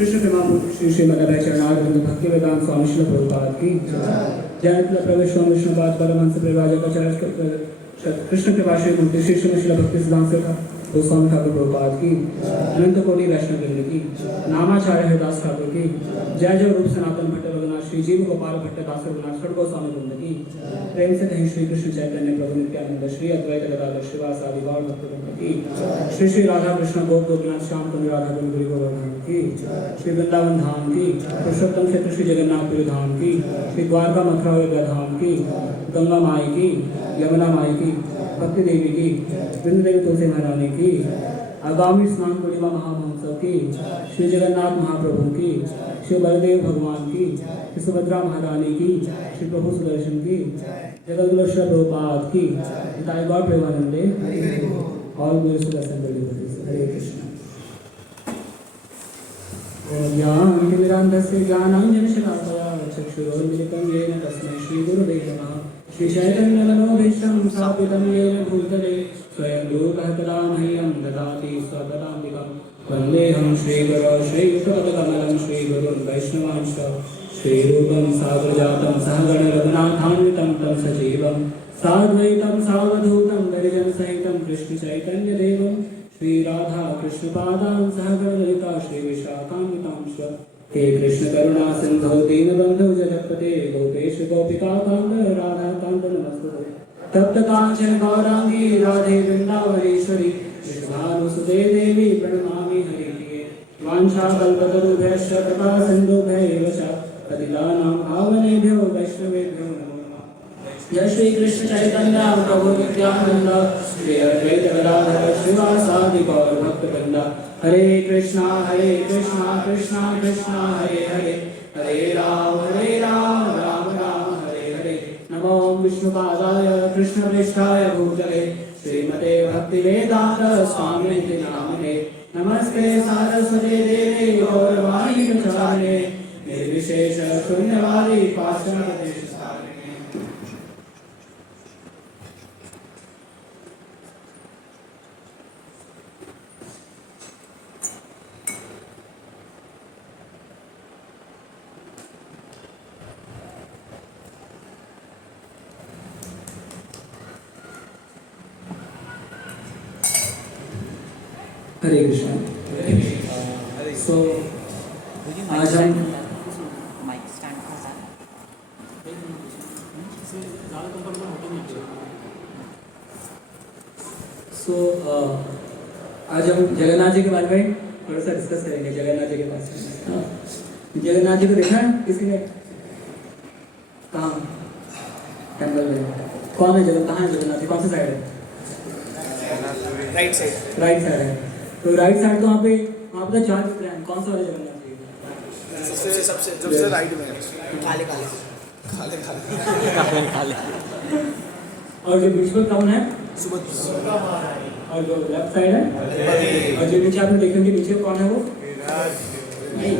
कृष्ण प्रेमामृत श्री श्री मगधाय चरणारविंद भक्ति वेदांत स्वामी श्री प्रभुपाद की जय प्रवेश स्वामी विष्णुपाद परमहंस परिव्राजकाचार्य कृष्ण कृपा श्री मूर्ति श्री श्री भक्ति सिद्धांत गोस्वामी ठाकुर प्रभुपाद की अनंत कोटि वैष्णव वृंद की नामाचार्य हरिदास ठाकुर की जय जय रूप सनातन भट्ट रघुनाथ श्री जीव गोपाल भट्ट दास रघुनाथ खड़ गोस्वामी वृंद की प्रेम से कहीं श्री कृष्ण चैतन्य प्रभु नित्यानंद श्री अद्वैत गदाधर श्रीवास आदि गौर भक्तवृंद की श्री श्री राधा कृष्ण गोपनाथ श्याम कुंज राधा कुंज गिरि गोवर्धन की श्री वृंदावन धाम की पुरुषोत्तम क्षेत्र श्री जगन्नाथपुरी धाम की श्री द्वारका मथुरा अयोध्या धाम की गंगा माई की यमुना माई की भक्ति देवी की वृंद देवी तुलसी महारानी की आगामी स्नान पूर्णिमा महामहोत्सव की श्री जगन्नाथ महाप्रभु की श्री बलदेव भगवान की श्री सुभद्रा महारानी की श्री प्रभु सुदर्शन की जगदगुरु श्री प्रभुपाद की निताय गौर प्रेमानंदे ऑल गुरु सुदर्शन हरे कृष्ण। ज्ञानतिमिरान्धस्य ज्ञानाञ्जनशलाकया चक्षुरोन्मिलितं येन तस्मै श्रीगुरुवे नमः। श्रीचैतन्यमनोभीष्टं स्थापितं येन भूतले स्वयं रूपः तदा मह्यं ददाति स्वपदान्तिकं। वन्देऽहं श्रीगुरो श्रीयुतपदकमलं श्रीगुरुं वैष्णवांश्च श्रीरूपं साग्रजातं सहगण रघुनाथान्वितं तं सजीवं साद्वैतं सावधूतं परिजनसहितं कृष्णचैतन्यदेवं श्रीराधा कृष्णपादां सहगण ललिता श्रीविशाखान्वितांश्च हे कृष्ण करुणा सिंधो दीनबंधो जगत्पते गोपेश गोपिकाकान्त राधाकान्त नमस्ते तप्त कांचन गौरांगी राधे वृंदावनेश्वरी विश्वानुसुते देवी प्रणमामि हरिप्रिये वाञ्छाकल्पतरुभ्यश्च कृपा सिन्धुभ्यैव च पतितानां पावनेभ्यो वैष्णवेभ्यो नमो नमः। जय श्री कृष्ण चैतन्य प्रभु नित्यानंद श्री अद्वैत गदाधर श्रीवासादि गौर भक्तवृंद हरे कृष्णा कृष्णा कृष्णा हरे हरे हरे राम राम राम हरे हरे। नमो विष्णुपादाय कृष्णप्रेष्ठाय भूतले श्रीमते भक्तिवेदांत स्वामिनिति नामिने नमस्ते सारस्वते देवे गौरवाणी प्रचारिणे निर्विशेष शून्यवादी पाश्चात्यदेशसारिणे। हरे कृष्ण। सो आज हम जगन्नाथ जी के बारे में थोड़ा सा डिस्कस करेंगे। जगन्नाथ जी के पास जगन्नाथ जी को देखा है किसी ने? कहाँ टेम्पल में कौन है? जगह कहाँ है जगन्नाथ जी? कौन सा साइड है? राइट साइड है। तो राइट साइड तो वहाँ पे चार दिख रहे हैं। कौन सा वाले जगन्नाथ जी? सबसे राइट में काले और जो बीच में कौन है? सुभद्रा। और जो लेफ्ट साइड है और जो नीचे आपने देखेंगे नीचे कौन है? वो नहीं,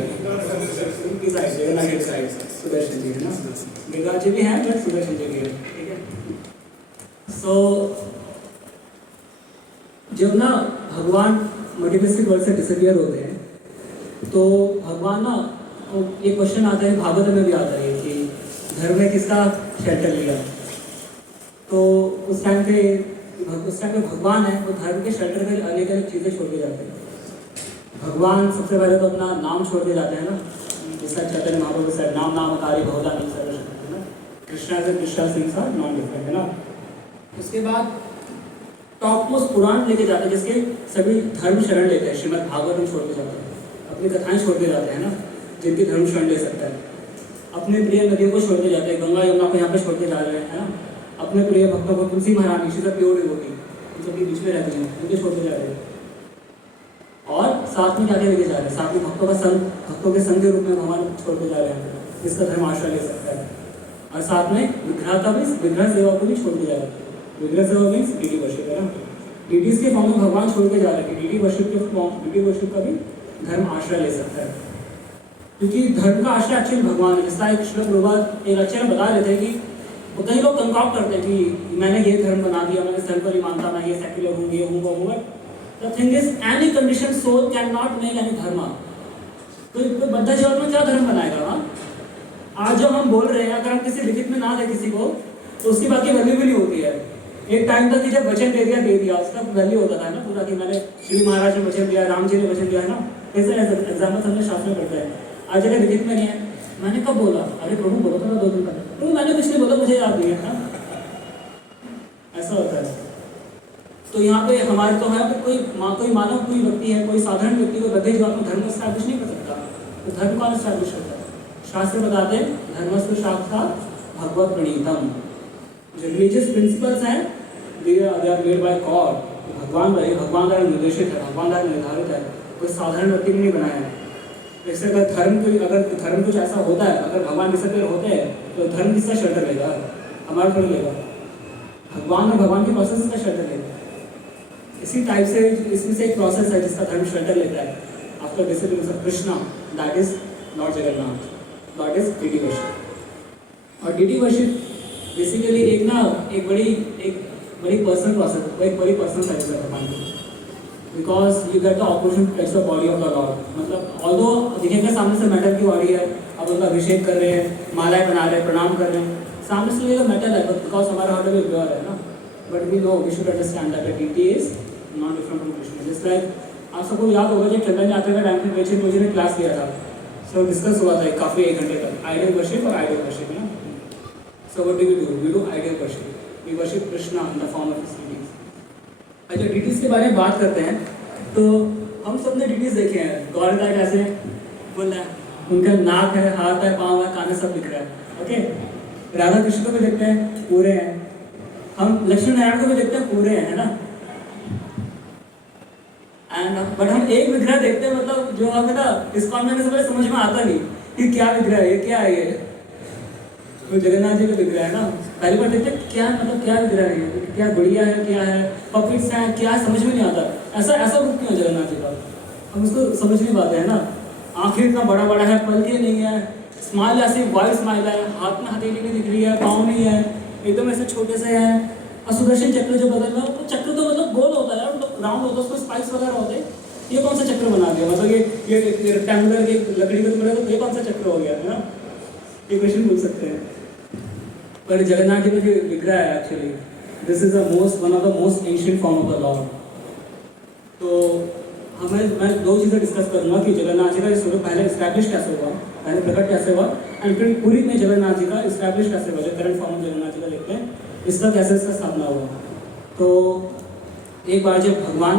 उनकी साइड जगन्नाथ जी की साइड सुदर्शन जी है ना। गिरिराज जी भी हैं बट सुदर्शन जी भी है। ठीक है। सो जब ना भगवान मल्टीप्लिसिटी वर्ल्ड से डिसअपियर होते हैं तो भगवान ना एक क्वेश्चन आता है, भागवत में भी आता है कि धर्म में किसका शेल्टर लिया। तो उस टाइम पे भगवान है वो धर्म के शेल्टर में अलग अलग चीज़ें छोड़ के जाते हैं। भगवान सबसे पहले तो अपना नाम छोड़ के जाते हैं ना, जिसका चैतन्य महाप्रभु से नाम नामकारी बहुधा नहीं सर्व है ना। कृष्णा से कृष्णा सिंह सा नॉन डिफरेंट है ना। उसके बाद टॉप मोस्ट पुराण लेके जाते हैं जिसके सभी धर्म शरण लेते हैं। श्रीमद् भागवत में छोड़ के जाते हैं, अपनी कथाएं छोड़ के जाते हैं ना, जिनकी धर्म शरण ले सकता है। अपने प्रिय नदियों को छोड़ के जाते हैं, गंगा यमुना को यहाँ पे छोड़ के जा रहे हैं ना। अपने प्रिय भक्तों को तुलसी महारानी शी सब प्योर डिवोटी उन सबके बीच में रहते हैं, उनके छोड़ के जा रहे हैं। और साथ में जाके लेके जा रहे हैं, साथ में भक्तों के संग के रूप में भगवान छोड़ के जा रहे हैं, जिसका धर्म आश्रय ले सकता है। और साथ में विग्रह सेवा को भी छोड़ के जा रहे हैं। विग्रह सेवा मीन्स डीडी वर्शिप है ना। डीडीज के फॉर्म में भगवान छोड़ के जा रहे हैं। डीडी वर्शिप का भी धर्म आश्रय ले सकता है, क्योंकि धर्म का आश्रय एक्चुअली भगवान है। जिसका एक श्लोक प्रभुपाद एक अच्छे में बता देते हैं कि कई लोग कंकाउट करते हैं कि मैंने ये धर्म बना दिया, मैं इस धर्म को नहीं मानता, मैं ये सेक्युलर हूँ, ये हूँ, वो हूँ। The thing is any condition soul can not make any dharma. तो बद्ध जीवन में क्या धर्म बनाएगा? हाँ, आज जो हम बोल रहे हैं, अगर हम किसी लिखित में ना दे किसी को तो उसकी बात की वैल्यू भी नहीं होती है। एक टाइम तक जब वचन दे दिया उसका वैल्यू होता था ना पूरा, कि मैंने श्री महाराज ने वचन दिया, राम जी ने वचन दिया है ना। ऐसे एग्जाम्पल हमने शास्त्र में पढ़ते हैं। आज अगर लिखित में नहीं है, मैंने कब बोला? अरे प्रभु बोला था 2 दिन पहले। तो मैंने कुछ नहीं बोला, मुझे याद नहीं है ना। ऐसा होता है। तो यहाँ पे हमारे तो है कोई मानव, कोई व्यक्ति है, कोई साधारण व्यक्ति को बद्धे जीवन में धर्म स्टैब्लिश नहीं कर सकता। तो धर्म कौन स्टैब्लिश करता है? शास्त्र बताते हैं धर्मस्तु शास्त्रात् भगवत प्रणीतम। जो रिलीजियस प्रिंसिपल्स हैं they are made by God. भगवान द्वारा निर्देशित है, भगवान द्वारा निर्धारित है, कोई साधारण व्यक्ति ने नहीं बनाया है। जैसे अगर धर्म कुछ ऐसा होता है, अगर भगवान डिसअपियर होते हैं तो धर्म किसका शेल्टर लेगा? हमारा थोड़ी लेगा। भगवान के प्रोसेस का शेल्टर लेगा। इसी टाइप से इसमें से एक प्रोसेस है जिसका धर्म शेल्टर लेता है। after disciples of Krishna, that is Lord Jagannath. That is deity worship. और deity worship बेसिकली एक बड़ी पर्सनल प्रोसेस, एक बड़ी पर्सनल सर्विस है भगवान की, because you get the opportunity to touch the body of the Lord. मतलब although दिखेगा सामने से मेटल की बॉडी है, अब उनका अभिषेक कर रहे हैं, मालाएं बना रहे हैं, प्रणाम कर रहे हैं, सामने से ये मेटल है, बिकॉज हमारा हार्ट में प्योर है ना. But we know we should understand that the deity is not different from Krishna. Just like आप सबको याद होगा जब चंदन यात्रा का टाइम पे मुझे ने क्लास किया था, सो डिस्कस हुआ था काफ़ी 1 घंटे तक आइडियल वर्शिप और आइडियल वर्शिप है ना. So what do? We do idol worship. We worship Krishna in the form of his deities. अच्छा, डीटीज के बारे में बात करते हैं तो हम सब ने डीटीज देखे हैं. गॉड का कैसे बोलना है, उनका नाक है, हाथ है, पाँव है, कान है, सब दिख रहा है. ओके, राधा कृष्ण को भी देखते हैं, पूरे हैं. हम लक्ष्मण नारायण को भी देखते हैं, पूरे हैं, है ना. एंड बट हम एक विग्रह देखते हैं, मतलब जो हमें ना इस कॉन्फिडेंस से समझ में आता नहीं कि क्या विग्रह है, ये क्या है. ये तो जगन्नाथ जी का विग्रह है ना. पहली बार देखते हैं क्या, मतलब क्या विग्रह है, क्या गुड़िया है, क्या है, पपिट्स हैं, क्या समझ में नहीं आता. ऐसा रूप क्यों है जगन्नाथ जी का, हम उसको समझ नहीं पाते हैं ना. आँखें इतना बड़ा बड़ा है, पलके नहीं है, स्माइल ऐसे वाइड स्माइल है, हाथ में हथेली नहीं दिख रही है, पाँव नहीं है, एकदम ऐसे छोटे से हैं. और सुदर्शन चक्र जो बदल रहा है, तो चक्र तो मतलब गोल होता है यार, मतलब राउंड होता है, उसमें स्पाइक्स वगैरह होते हैं. ये कौन सा चक्र बना दिया, मतलब ये रेक्टेंगुलर की लकड़ी का टुकड़ा, तो ये कौन सा चक्र हो गया है ना. ये क्वेश्चन पूछ सकते हैं. पर जगन्नाथ जी का जो विग्रह है actually this is one of the most ancient form of the Lord. तो मैं 2 चीज़ें डिस्कस करूँगा कि जगन्नाथ जी का स्वरूप पहले इस्टेब्लिश कैसे हुआ, पहले प्रकट कैसे हुआ, एंड फिर पूरी में जगन्नाथ जी का इस्टेब्लिश कैसे हुआ, जो करंट फॉर्म जगन्नाथ जी का देखते हैं, इसका कैसे इसका स्थापना हुआ. तो एक बार जब भगवान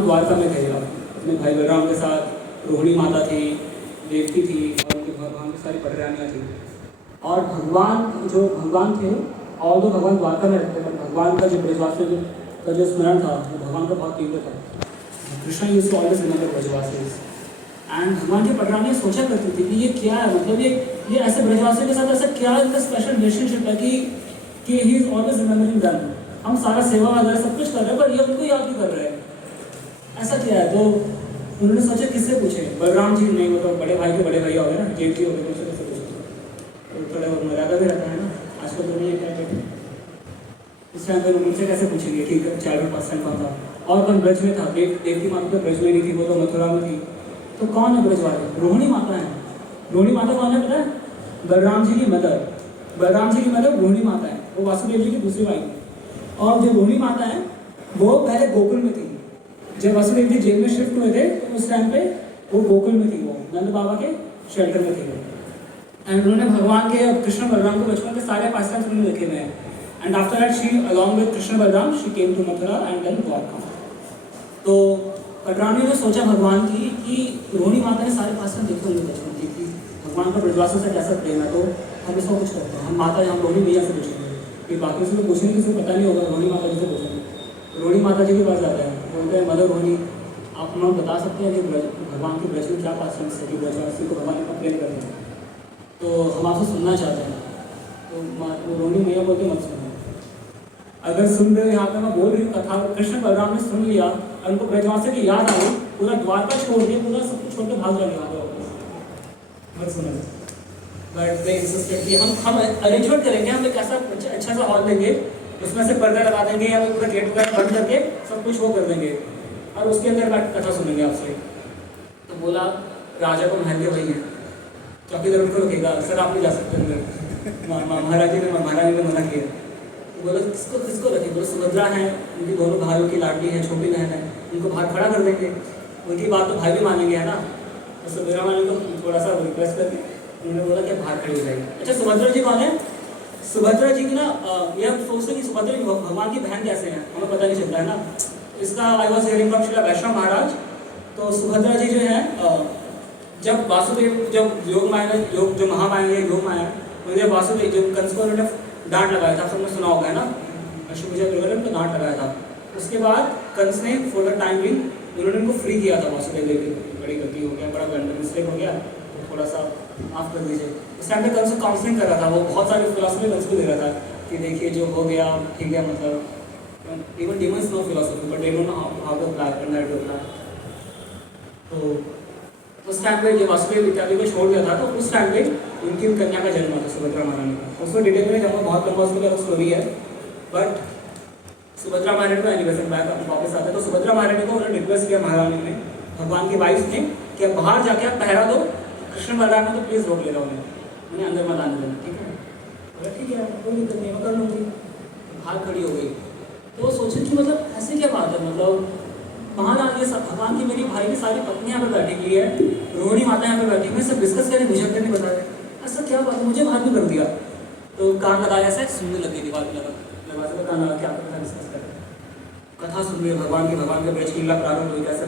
द्वारका में थे, अपने भाई बलराम के साथ, रोहिणी माता थी, देवकी थी, और उनके भगवान की सारी पटरानियाँ थी. और भगवान थे, और तो भगवान द्वारका में रहते थे, पर भगवान का जो ब्रजवासी का जो स्मरण था वो भगवान का बहुत तीव्र था. Krishna used to always remember Brajvasis. And भगवान की पटरानियाँ सोचा करती थी कि ये क्या है, मतलब ये ऐसे ब्रजवासियों के साथ ऐसा क्या इनका स्पेशल रिलेशनशिप है कि he is always remembering them. हम सारा सेवा वगैरह सब कुछ कर रहे हैं, पर ये उनको याद भी कर रहे हैं, ऐसा क्या है. तो उन्होंने सोचा किससे पूछे. बलराम जी नहीं, मतलब बड़े भाई के बड़े भैया हो गए ना, जेठ जी हो गए, उनसे कैसे पूछे. तो थोड़ा मर्यादा भी रहता है ना, आजकल तो नहीं क्या कहते, इस टाइम पर उनसे कैसे पूछेंगे कि चाइल्डहुड पर्सन कौन था. और कौन ब्रज में था, देवकी माता तो ब्रज में नहीं थी, वो तो मथुरा में थी. तो कौन है ब्रज वाले? रोहिणी माता है. रोहिणी माता कौन है पता है? बलराम जी की मदर. बलराम जी की मदर रोहिणी माता है, वो वासुदेव जी की दूसरी वाइफ. और जो रोहिणी माता है वो पहले गोकुल में थी. जब वासुदेव जी जेल में शिफ्ट हुए थे तो उस टाइम पे वो गोकुल में थी, वो नंद बाबा के शेल्टर में थी. एंड उन्होंने भगवान के कृष्ण बलराम को बचपन के सारे पास्टाइम्स उन्होंने देखे हुए हैं. And after that she along with Krishna Balaram she came to Mathura and then Dwarka. तो पटरानियों ने सोचा भगवान की कि रोहिणी माता ने सारे पास्टाइम देखे होंगे बचपन की, कि भगवान का ब्रजवासियों से कैसा प्रेम है, तो हम इसको कुछ करते हैं, हम माता हम रोहिणी मैया से पूछेंगे. कि बाकी से पूछेंगे, किसी को पता नहीं होगा, रोहिणी माता जी से पूछेंगे. रोहिणी माता जी के पास जाते हैं, बोलते हैं मदर रोहिणी, आप हमें बता सकते हैं कि भगवान के ब्रज में क्या पास्टाइम्स है कि ब्रजवासी को भगवान का प्रेम करते हैं, तो हम आपसे सुनना चाहते हैं. तो रोहिणी मैया बोलते मत सुनो, अगर सुन रहे हो, यहाँ पे मैं बोल रही हूँ कथा, कृष्ण बलराम ने सुन लिया और उनको ब्रजवासी की याद आ गई, पूरा द्वारका छोड़ दिया, पूरा सब कुछ छोड़ के भाग जाने वाले मत सुनो. बट दे इंसिस्टेड कि हम अरेंजमेंट करेंगे, हम एक ऐसा अच्छा सा हॉल देंगे, उसमें से पर्दा लगा देंगे या पूरा गेट वगैरह बंद करके सब कुछ वो कर देंगे और उसके अंदर बैठ कथा सुनेंगे आपसे. तो बोला राजा को महंगे वही हैं, चौकीदार उनको रुकेगा, सर आप नहीं जा सकते अंदर, महाराजी ने मना किया. बोलो किसको रखे, बोलो सुभद्रा है, उनकी दोनों भाइयों की लाडली है, छोटी बहन है, उनको बाहर खड़ा कर देंगे, उनकी बात तो भाई भी मानेंगे, है ना. तो सुभद्रा माने को थोड़ा सा रिक्वेस्ट करके उन्होंने बोला कि बाहर खड़ी हो जाएगी. अच्छा, सुभद्रा जी कौन है? सुभद्रा जी की ना ये हम सोचते हैं कि सुभद्रा जी भगवान की बहन कैसे हैं, हमें पता नहीं चलता है ना. इसका I was hearing from Shri Vaishnav Maharaj. तो सुभद्रा जी जो है जब वासुदेव जो महामाया है योग माया, जब वासुदेव जो कंस को उन्होंने डांट लगाया था, सबने सुना होगा है ना, अष्टभुजा दुर्गा ने डांट लगाया था. उसके बाद कंस ने फॉर द टाइम बिंग उन्होंने उनको फ्री किया था वासुदेव देवी. बड़ी गलती हो गया, बड़ा गंदा मिस्टेक हो गया, तो थोड़ा सा माफ कर दीजिए. उस टाइम पे कंस को काउंसलिंग कर रहा था, वो बहुत सारी फिलोसफी कंस को दे रहा था कि देखिए जो हो गया ठीक है, मतलब even demons know philosophy but they don't know how to apply and how to apply. तो उस टाइम पे जब वासुदेव इत्यादि को छोड़ दिया था तो उस टाइम पे उनकी कन्या का जन्म हुआ था सुभद्रा महारानी का। उसको डिटेल में जाऊँगा, बहुत लंबा उसमें स्टोरी है। बट सुभद्रा महारानी को एनिवर्सरी बैक वापस आता है तो सुभद्रा महारानी को उन्होंने रिक्वेस्ट किया महारानी ने, भगवान की वाइफ ने, कि अब बाहर जाके आप पहरा दो, कृष्ण बलराम ने तो प्लीज़ रोक लेगा उन्हें अंदर मत आने देना, ठीक है। बोला ठीक है कोई दिक्कत नहीं, मैं कर लूँगी। बाहर खड़ी हो गई तो सोचे कि मतलब ऐसे क्या बात है, मतलब बाहर आ गया सब, भगवान की मेरी भाई की सारी पत्नी यहाँ पर बैठी हुई है, रोहिणी माता यहाँ पर बैठी हुई है, सब डिस्कस करें, मुझे अंदर नहीं बता रहे, ऐसा क्या बात है, मुझे बाहर भी कर दिया। तो कान लगाया ऐसा सुनने लग गई, दीवार लगा दरवाजे पर कान लगा क्या पता डिस्कस करें, कथा सुन रही है भगवान के ब्रज की लीला प्रारंभ हुई, कैसे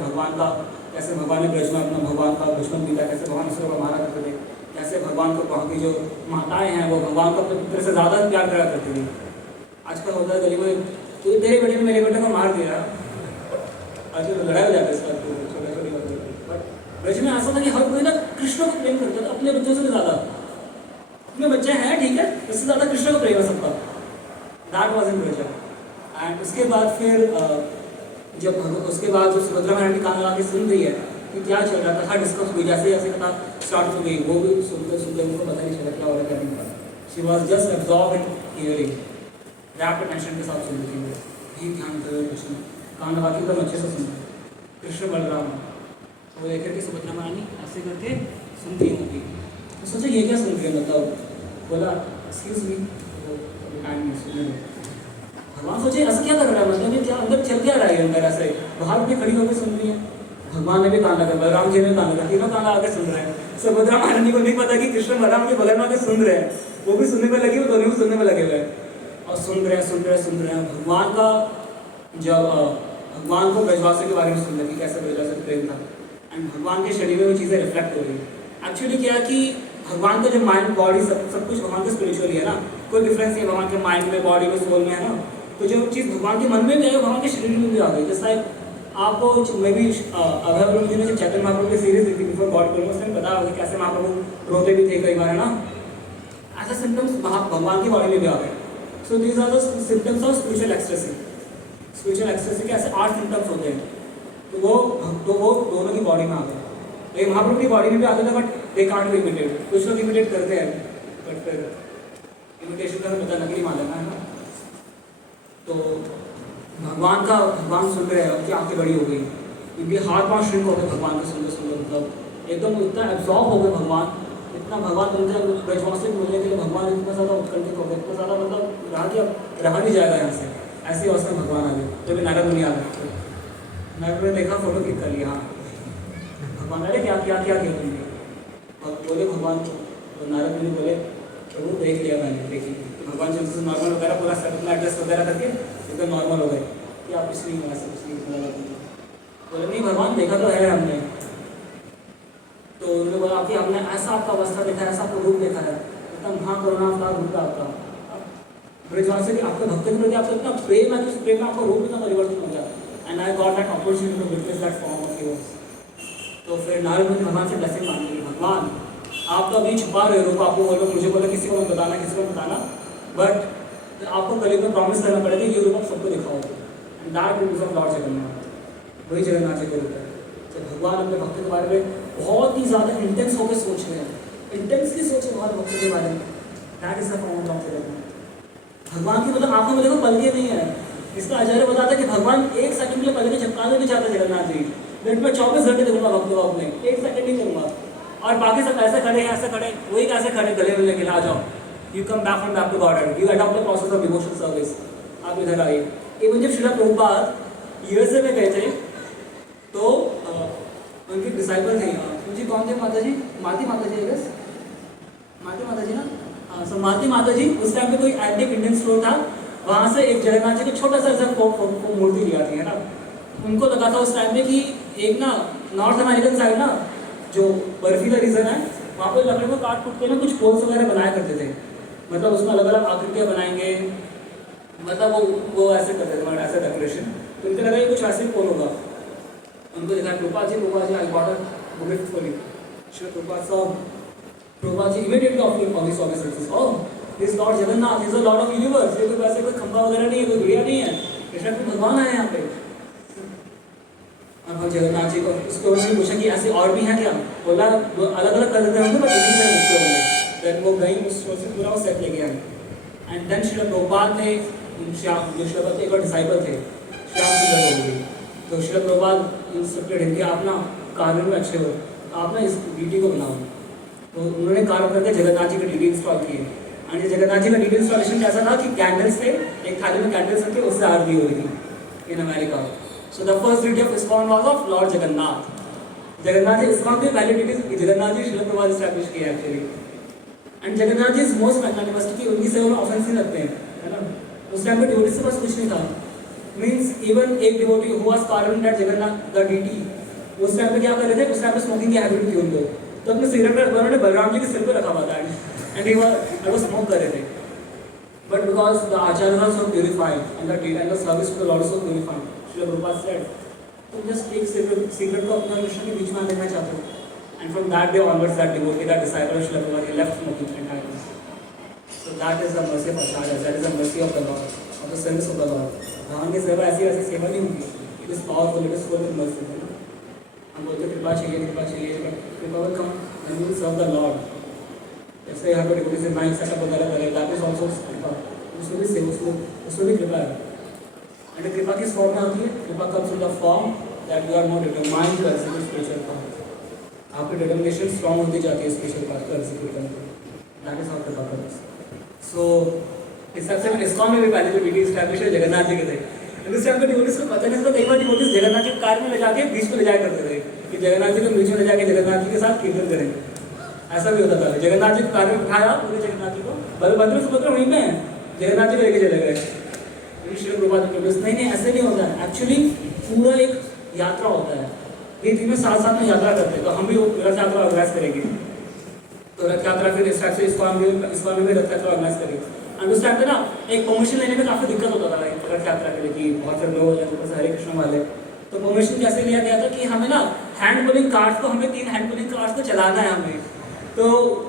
भगवान ने ब्रज में अपना भगवान का बचपन बीता, कैसे भगवान उसको मारा करते थे, कैसे भगवान को वहाँ की जो माताएं हैं वो भगवान को अपने पुत्र से ज़्यादा प्यार करा करती थी। आजकल होता है गली में तो तेरे बेटे ने मेरे बेटे को मार दिया, आजकल लड़ाई हो जाती है इस बात को, छोटी छोटी बात होती है। बट ब्रज में ऐसा था कि हर कोई ना कृष्ण को प्रेम करता था अपने बच्चों से भी ज़्यादा, अपने बच्चे हैं ठीक है, इससे ज़्यादा कृष्ण को प्रेम है सबका। That was in Braj. And उसके बाद फिर उसके बाद जो सुभद्रा महारानी कान लगा के सुन रही है कि क्या चल रहा था, डिस्कस हुई, जैसे जैसे कथा स्टार्ट हो गई वो भी सुनते सुनते उनको पता नहीं चला क्या हो रहा है। She was just absorb in hearing, wrapped attention के साथ सुन रही थी, ही ध्यान कर कृष्ण, कान लगा के एकदम अच्छे से सुन कृष्ण बलराम। तो देख करके सुभद्रा महारानी ऐसे करके सुनती होगी, तो सोचा ये क्या सुन रही है, मतलब बोला एक्सक्यूज मी, टाइम नहीं सुनने दो। भगवान सोचे ऐसा क्या कर रहा है, मतलब ये क्या अंदर चल क्या रहा है अंदर, ऐसे बाहर भी खड़ी होकर सुन रही है। भगवान ने भी कान लगा, बलराम जी ने कान लगा, तीनों कान लगा के सुन रहे हैं। सुभद्रा महारानी को नहीं पता कि कृष्ण बलराम के बगल में आके सुन रहे हैं, वो भी सुनने में लगे, वो दोनों भी सुनने में लगे हुए हैं और सुन रहे हैं। भगवान का जब भगवान को ब्रजवासी के बारे में सुन रहे कैसे ब्रजवासी प्रेम था, एंड भगवान के शरीर में वो चीज़ें रिफ्लेक्ट हो रही है। एक्चुअली क्या कि भगवान का जो माइंड बॉडी सब कुछ भगवान का स्पिरिचुअली है ना, कोई डिफरेंस नहीं भगवान के माइंड में, बॉडी में, सोल में है ना। तो जो चीज़ भगवान के मन में भी आई भगवान के शरीर में भी आ गई। जैसा आपको मैं भी अभय जी ने जो चैतन्य महाप्रभु की सीरीज देखी बिफोर गॉड को, उसमें पता होगा कैसे महाप्रभु रोते भी थे कई बार है ना, ऐसे सिम्टम्स भगवान की बॉडी में भी आ गए। So these are the symptoms of spiritual ecstasy. Spiritual ecstasy के ऐसे 8 सिम्टम्स होते हैं, तो वो दोनों की बॉडी में आ गए। लेकिन महाप्रभु की बॉडी में भी आते थे, but they can't be emitted. कुछ लोग इमिटेट करते हैं, बट फिर इमिटेशन का पता नकली मान लेना है ना। तो भगवान सुन रहे हैं, उनकी आंखें बड़ी हो गई, उनके हाथ पांव श्रिंक हो गए भगवान को सुनते सुनते, मतलब एकदम इतना एब्जॉर्ब हो गए भगवान, इतना भगवान उनके ब्रजवासी को मिलने के लिए भगवान इतना ज़्यादा उत्कंठित हो गए, इतना ज़्यादा मतलब रहा नहीं जाएगा यहाँ से, ऐसी अवस्था में भगवान आ गए। तो भी नारद मुनि आ गए, नारद ने देखा, फोटो क्लिक कर लिया, हाँ भगवान अरे क्या किया तुमने, बोले भगवान को, तो नारद मुनि बोले प्रभु देख लिया मैंने, देखिए भगवान जब नॉर्मल वगैरह पूरा अपना एड्रेस वगैरह करके एकदम नॉर्मल हो गए कि आप कुछ नहीं ऐसा कुछ नहीं बोले, नहीं भगवान देखा तो है हमने। तो उन्होंने बोला कि हमने ऐसा आपका अवस्था देखा है, ऐसा आपका रूप देखा है, एकदम हाँ करुणा का रूप था आपका, ब्रजवासी के आपके भक्त के प्रति आपसे इतना प्रेम है कि उस प्रेम में आपका रूप इतना परिवर्तन हो गया, and I got that opportunity to witness that form of yours. तो फिर नारद मुनि भगवान से ब्लेसिंग मांग ली, भगवान आप तो अभी छुपा रहे हो रूप, आपको बोलो मुझे बोलो किसी को मत बताना, बट आपको कल में प्रॉमिस करना पड़ेगा ये रूप आप सबको दिखाओगे, एंड दैट रूप ऑफ लॉर्ड जगन्नाथ, वही जगन्नाथ जी का रूप है। जब भगवान अपने भक्त के बारे में बहुत ही ज़्यादा इंटेंस होकर सोच रहे हैं, इंटेंसली सोचे भगवान भक्त के बारे में, that is the form of Lord Jagannath. भगवान की मतलब आंखों में देखो पलके नहीं है, इसका आचार्य बताता है कि भगवान 1 सेकंड के लिए पलके झपकाने नहीं चाहते जगन्नाथ जी, दिन में 24 घंटे देखूंगा भक्त को अपने, 1 सेकंड नहीं करूँगा, और बाकी सब ऐसे खड़े वही कैसे खड़े गले मिलने के लिए आ जाओ, you come back from back to God, you adopt the process of devotional service, आप इधर आइए। इवन जब श्रीला प्रभुपाद यूएसए में गए थे तो उनके डिसाइपल थे, उनकी कौन थे माता जी, माती माता जी ना, सो माती माता जी उस टाइम पे कोई एंटिक इंडियन स्टोर था, वहाँ से एक जगन्नाथ जी को छोटा सा मूर्ति लिया थी है ना। उनको लगा था उस टाइम पे कि एक ना नॉर्थ अमेरिकन साइड ना जो बर्फीला रीजन है वहाँ पे लकड़ी को काट कूट के ना कुछ पोल्स वगैरह बनाया करते थे, मतलब उसमें अलग अलग आकृतियाँ बनाएंगे, मतलब वो ऐसे करते थे, मतलब ऐसे डेकोरेशन। तो उनको लगा ये कुछ ऐसे पोल होगा, उनको देखा Prabhupada ji I got a book for you, Shri Prabhupada ji immediately of this oh this lord Jagannath is a lord of universe, ये कोई वैसे कोई खंभा वगैरह नहीं है, कोई गुड़िया नहीं है, कृष्ण भगवान आए यहाँ पे। अब जगन्नाथ जी को उसको उन्होंने पूछा कि ऐसे और भी हैं क्या? बोला अलग अलग कर देते होंगे बट इन्हीं में लिखते होंगे। देन वो गई उस शो से पूरा वो सेट लेके आए। एंड देन श्रील प्रभुपाद ने श्याम जो श्रील एक और डिसाइपल थे श्याम सुंदर होंगे, तो श्रील प्रभुपाद इंस्ट्रक्टेड हिंदी आप ना कार्य में अच्छे हो, आप ना इस डीटी को बनाओ। तो उन्होंने कार्य करके जगन्नाथ जी का डीटी इंस्टॉल किए। एंड ये जगन्नाथ जी का डीटी इंस्टॉलेशन कैसा था कि कैंडल्स थे, एक थाली में कैंडल्स रखे उससे आरती हो रही थी in America. So the first deity of ISKCON was of Lord Jagannath. Jagannath ji ISKCON की पहली deity जगन्नाथ जी श्रील प्रभुपाद establish किया actually. And Jagannath ji is most magnanimous क्योंकि उनकी सेवा में ऑफेंस नहीं लगते हैं, है ना? उस टाइम पे डिवोटी से बस कुछ नहीं था. Means even एक devotee who was carving that Jagannath the deity, उस टाइम पे क्या कर रहे थे? उस टाइम पे स्मोकिंग की हैबिट थी उनको. तो अपने सिगरेट का उन्होंने बलराम जी के सिर पे रखा हुआ था and वो स्मोक कर रहे थे. But because the Acharya was so purified and the service to the Lord was so purified, Srila Prabhupada said, तुम just take secret को अपने मिशन के बीच में देखना चाहते हो. And from that day onwards, that devotee, that disciple of Srila Prabhupada, he left smoking entirely. So that is the mercy of Acharya, that is the mercy of the Lord, of the service of the Lord. भगवान की सेवा ऐसी वैसी सेवा नहीं होती. It is powerful, it is full of mercy. हम बोलते कृपा चाहिए, कृपा will come and we will serve the Lord. जैसे यहाँ पर डिवोटी से माइंड सेटअप वगैरह करें, that is also कृपा. उसमें भी सेवा, उसमें भी कृपा है. And कृपा किस फॉर्म में आती है? कृपा comes in the form that you are more determined to execute spiritual path. आपकी determination strong होती जाती है spiritual path को execute करने के. That is how कृपा comes. So इस सबसे में ISKCON में भी पहले जो deity establish है जगन्नाथ जी के थे. And उस टाइम पे devotees को पता नहीं था, कई बार devotees जगन्नाथ जी कार में ले जाके बीच में ले जाया करते थे कि जगन्नाथ जी को बीच में ले जाके जगन्नाथ जी के साथ कीर्तन करेंगे. ऐसा भी होता था. जगन्नाथ जी को कार में उठाया, पूरे जगन्नाथ जी को बलभद्र सुभद्रा वहीं में जगन्नाथ जी को लेके चले गए. श्रील प्रभुपाद नहीं ऐसे नहीं होता है. एक्चुअली पूरा एक यात्रा होता है. ये तीनों साथ में यात्रा करते हैं. तो हम भी रथ यात्रा ऑर्गेनाइज करेंगे. तो रथ यात्रा फिर इस टाइप से ISKCON में भी रथ यात्रा ऑर्गेनाइज करेंगे. एंड उस टाइम पे ना एक परमिशन लेने में काफ़ी दिक्कत होता था रथ यात्रा के लिए कि बहुत सारे लोग ऊपर से हरे कृष्ण वाले. तो परमिशन कैसे लिया गया था कि हमें ना हैंड पुलिंग कार्ड्स को, हमें 3 हैंड पुलिंग कार्ड्स को चलाना है हमें. तो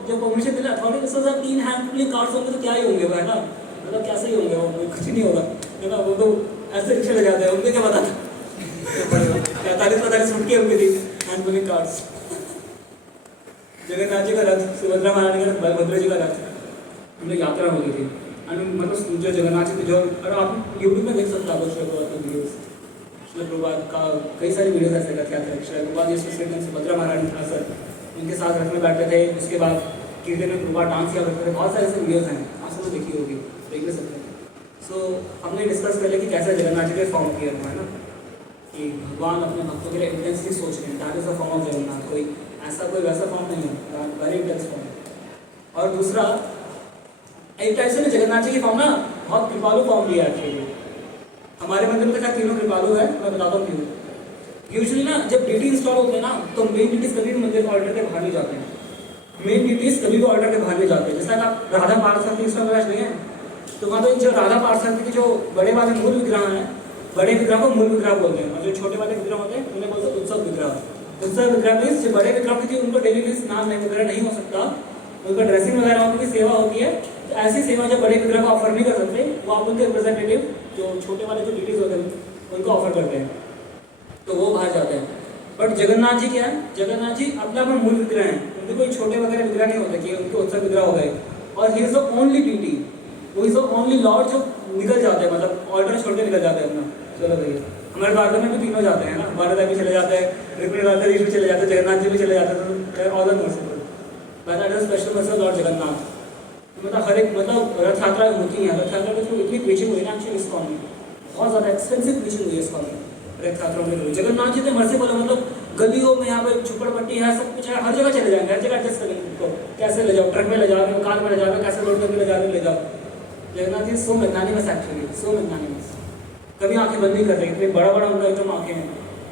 जो परमिशन दिला अथॉरिटी से 3 हैंड पुलिंग कार्ड्स होंगे तो क्या ही होंगे वो, है ना? मतलब कैसे ही होंगे वो, कुछ नहीं होगा, है ना? वो तो ऐसे रिक्शे ले जाते हैं, उनके क्या पता था. 45 फुट की उनकी थी hand pulling cards. Jagannath ji का रथ, सुभद्रा महारानी का रथ, बलभद्र जी का रथ, हमने यात्रा होती थी. मतलब जो जगन्नाथ जी जो, और आप यूट्यूब में देख सकते हो श्रील प्रभुपाद के वीडियोस. श्रील प्रभुपाद का कई सारी वीडियोस ऐसे रथ यात्रा. श्रील प्रभुपाद जी सुभद्रा महारानी था सर, उनके साथ रथ में बैठे थे. उसके बाद कीर्तन में प्रभुपाद डांस किया करते थे. बहुत सारे ऐसे वीडियोस हैं, आप सब देखी होगी, देख ले सकते हैं. सो हमने डिस्कस कर लिया कि कैसे जगन्नाथ जी के फॉर्म किया हुआ है ना, कि भगवान अपने भक्तों के लिए इंटेंसली सोच रहे हैं. That is the form of Jagannath. कोई ऐसा कोई वैसा फॉर्म नहीं है, वेरी इंटेंस फॉर्म. और दूसरा एक टाइप से जगन्नाथ जी की फॉर्म ना बहुत कृपालु फॉर्म लिया एक्चुअली. हमारे मंदिर में क्या तीनों कृपालु है, मैं बताता हूँ क्यों. यूजुअली ना जब डीटी इंस्टॉल होते हैं ना तो मेन डीटीज कभी भी मंदिर के ऑर्डर के बाहर नहीं जाते हैं. मेन डीटीज कभी भी ऑर्डर के बाहर नहीं जाते हैं. जैसा आप राधा पार्षद इंस्टॉल नहीं है तो वहाँ तो जो राधा पार्षद के जो बड़े वाले मूल विग्रह हैं, बड़े विग्रह को मूल विग्रह बोलते हैं, और जो छोटे वाले विग्रह होते हैं उन्हें बोलते हैं उत्सव विग्रह. उत्सव विग्रह मीन्स जो बड़े विग्रह की उनको डेली बेस नाम नहीं वगैरह नहीं हो सकता, उनका ड्रेसिंग वगैरह उनकी सेवा होती है. तो ऐसी सेवा जो बड़े विग्रह को ऑफर नहीं कर सकते, वो आप उनके रिप्रेजेंटेटिव जो छोटे वाले जो डीटीज होते हैं उनको ऑफर करते हैं, तो वो बाहर जाते हैं. बट जगन्नाथ जी क्या है, जगन्नाथ जी अपना अपना मूल विग्रह हैं. उनके कोई छोटे वगैरह विग्रह नहीं होते कि उनके उत्सव विग्रह हो गए. और he is the only deity, वो इज द ओनली लॉर्ड जो निकल जाते हैं, मतलब ऑर्डर छोड़ के निकल जाते हैं अपना. चलो भैया हमारे द्वारका में भी तीनों जाते हैं ना, बारह भी चले जाते हैं, रुक्मिणी भी चले जाते हैं, जगन्नाथ जी भी चले जाते हैं. तो all are merciful. But that is special mercy Lord Jagannath. मतलब हर एक मतलब रथ यात्रा होती है, रथ यात्रा में जो इतनी प्रीचिंग हुई ना एक्चुअली ISKCON में, बहुत ज़्यादा एक्सटेंसिव प्रीचिंग हुई है ISKCON में रथ यात्रा में. जगन्नाथ जी ने मर्सीफुल, मतलब गलियों में यहाँ पे झुपड़पट्टी है, सब कुछ है, हर जगह चले जाएंगे, हर जगह एडजस्ट करेंगे उनको. कैसे ले जाओ, ट्रक में ले जाओ, कार में ले जाओ, कैसे लोड करके ले जाओ. जगन्नाथ जी सो मैग्नानिमस एक्चुअली, सो मैग्नानिमस. कभी आंखें बंद नहीं कर रहे, इतने बड़ा बड़ा उनका एकदम आंखें हैं.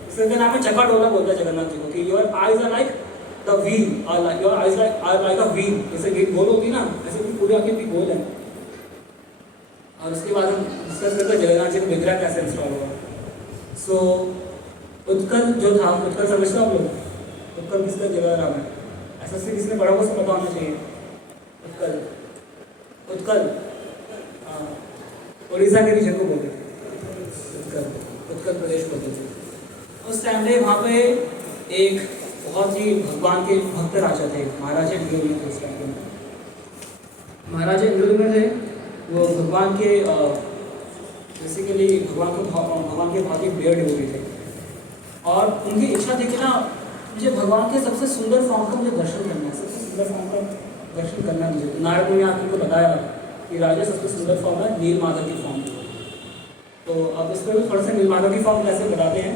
इसलिए नाम है चक्का डोला बोलता है जगन्नाथ जी को कि your eyes are like the wheel, your eyes are like a wheel. जैसे गेट गोल होती है ना, ऐसे पूरी आंखें भी गोल है. और उसके बाद हम डिस्कस करते हैं जगन्नाथ जी का विग्रह कैसे इंस्टॉल होगा. सो उत्कल जो था, उत्कल समझते हो आप लोग? उत्कल किसका जगह नाम है? SSC किसने पढ़ा वो पता होना चाहिए. उत्कल, उत्कल उड़ीसा के रीजन को बोलते थे उत्कल, उत्कल प्रदेश बोलते थे. उस टाइम पे वहाँ पे एक बहुत ही भगवान के भक्त राजा थे, महाराजा इंद्रद्युम्न थे उस टाइम पे। महाराजा इंद्रद्युम्न थे, वो भगवान के बेसिकली भगवान के बहुत ही प्रिय डिवोटी थे। और उनकी इच्छा थी कि ना मुझे भगवान के सबसे सुंदर फॉर्म का मुझे दर्शन करना है, सबसे सुंदर फॉर्म का दर्शन करना है मुझे। नारद मुनि ने आपको बताया कि राजा सबसे सुंदर फॉर्म है नील माधव की फॉर्म। तो अब इस पर भी थोड़ा सा नील माधव की फॉर्म कैसे बताते हैं।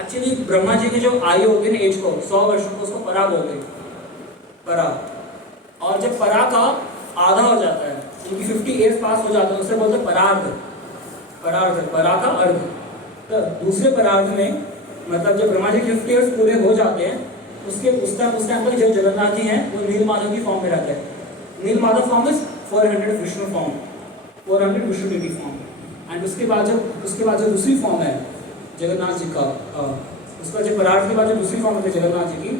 एक्चुअली ब्रह्मा जी की जो आयु होती है ना, एज को 100 वर्षों को, उसको पराग बोलते हैं, पराग। और जब पराग का आधा हो जाता है, उनकी 50 ईयर्स पास हो जाता है, उससे बोलते हैं परार्ध। परार्ध, पराग का अर्ध। तो दूसरे परार्ध में मतलब जब ब्रह्मा जी 50 ईयर्स पूरे हो जाते हैं, उस टाइम पर जो जगन्नाथ जी हैं वो नील माधव की फॉर्म में रहते हैं। Neel Madhav form is 400 Vishnu form, 400 Vishnu devi form. And उसके बाद जो दूसरी फॉर्म है जगन्नाथ जी का, उसका जो परार्थ के बाद जो दूसरी फॉर्म होती है जगन्नाथ जी की,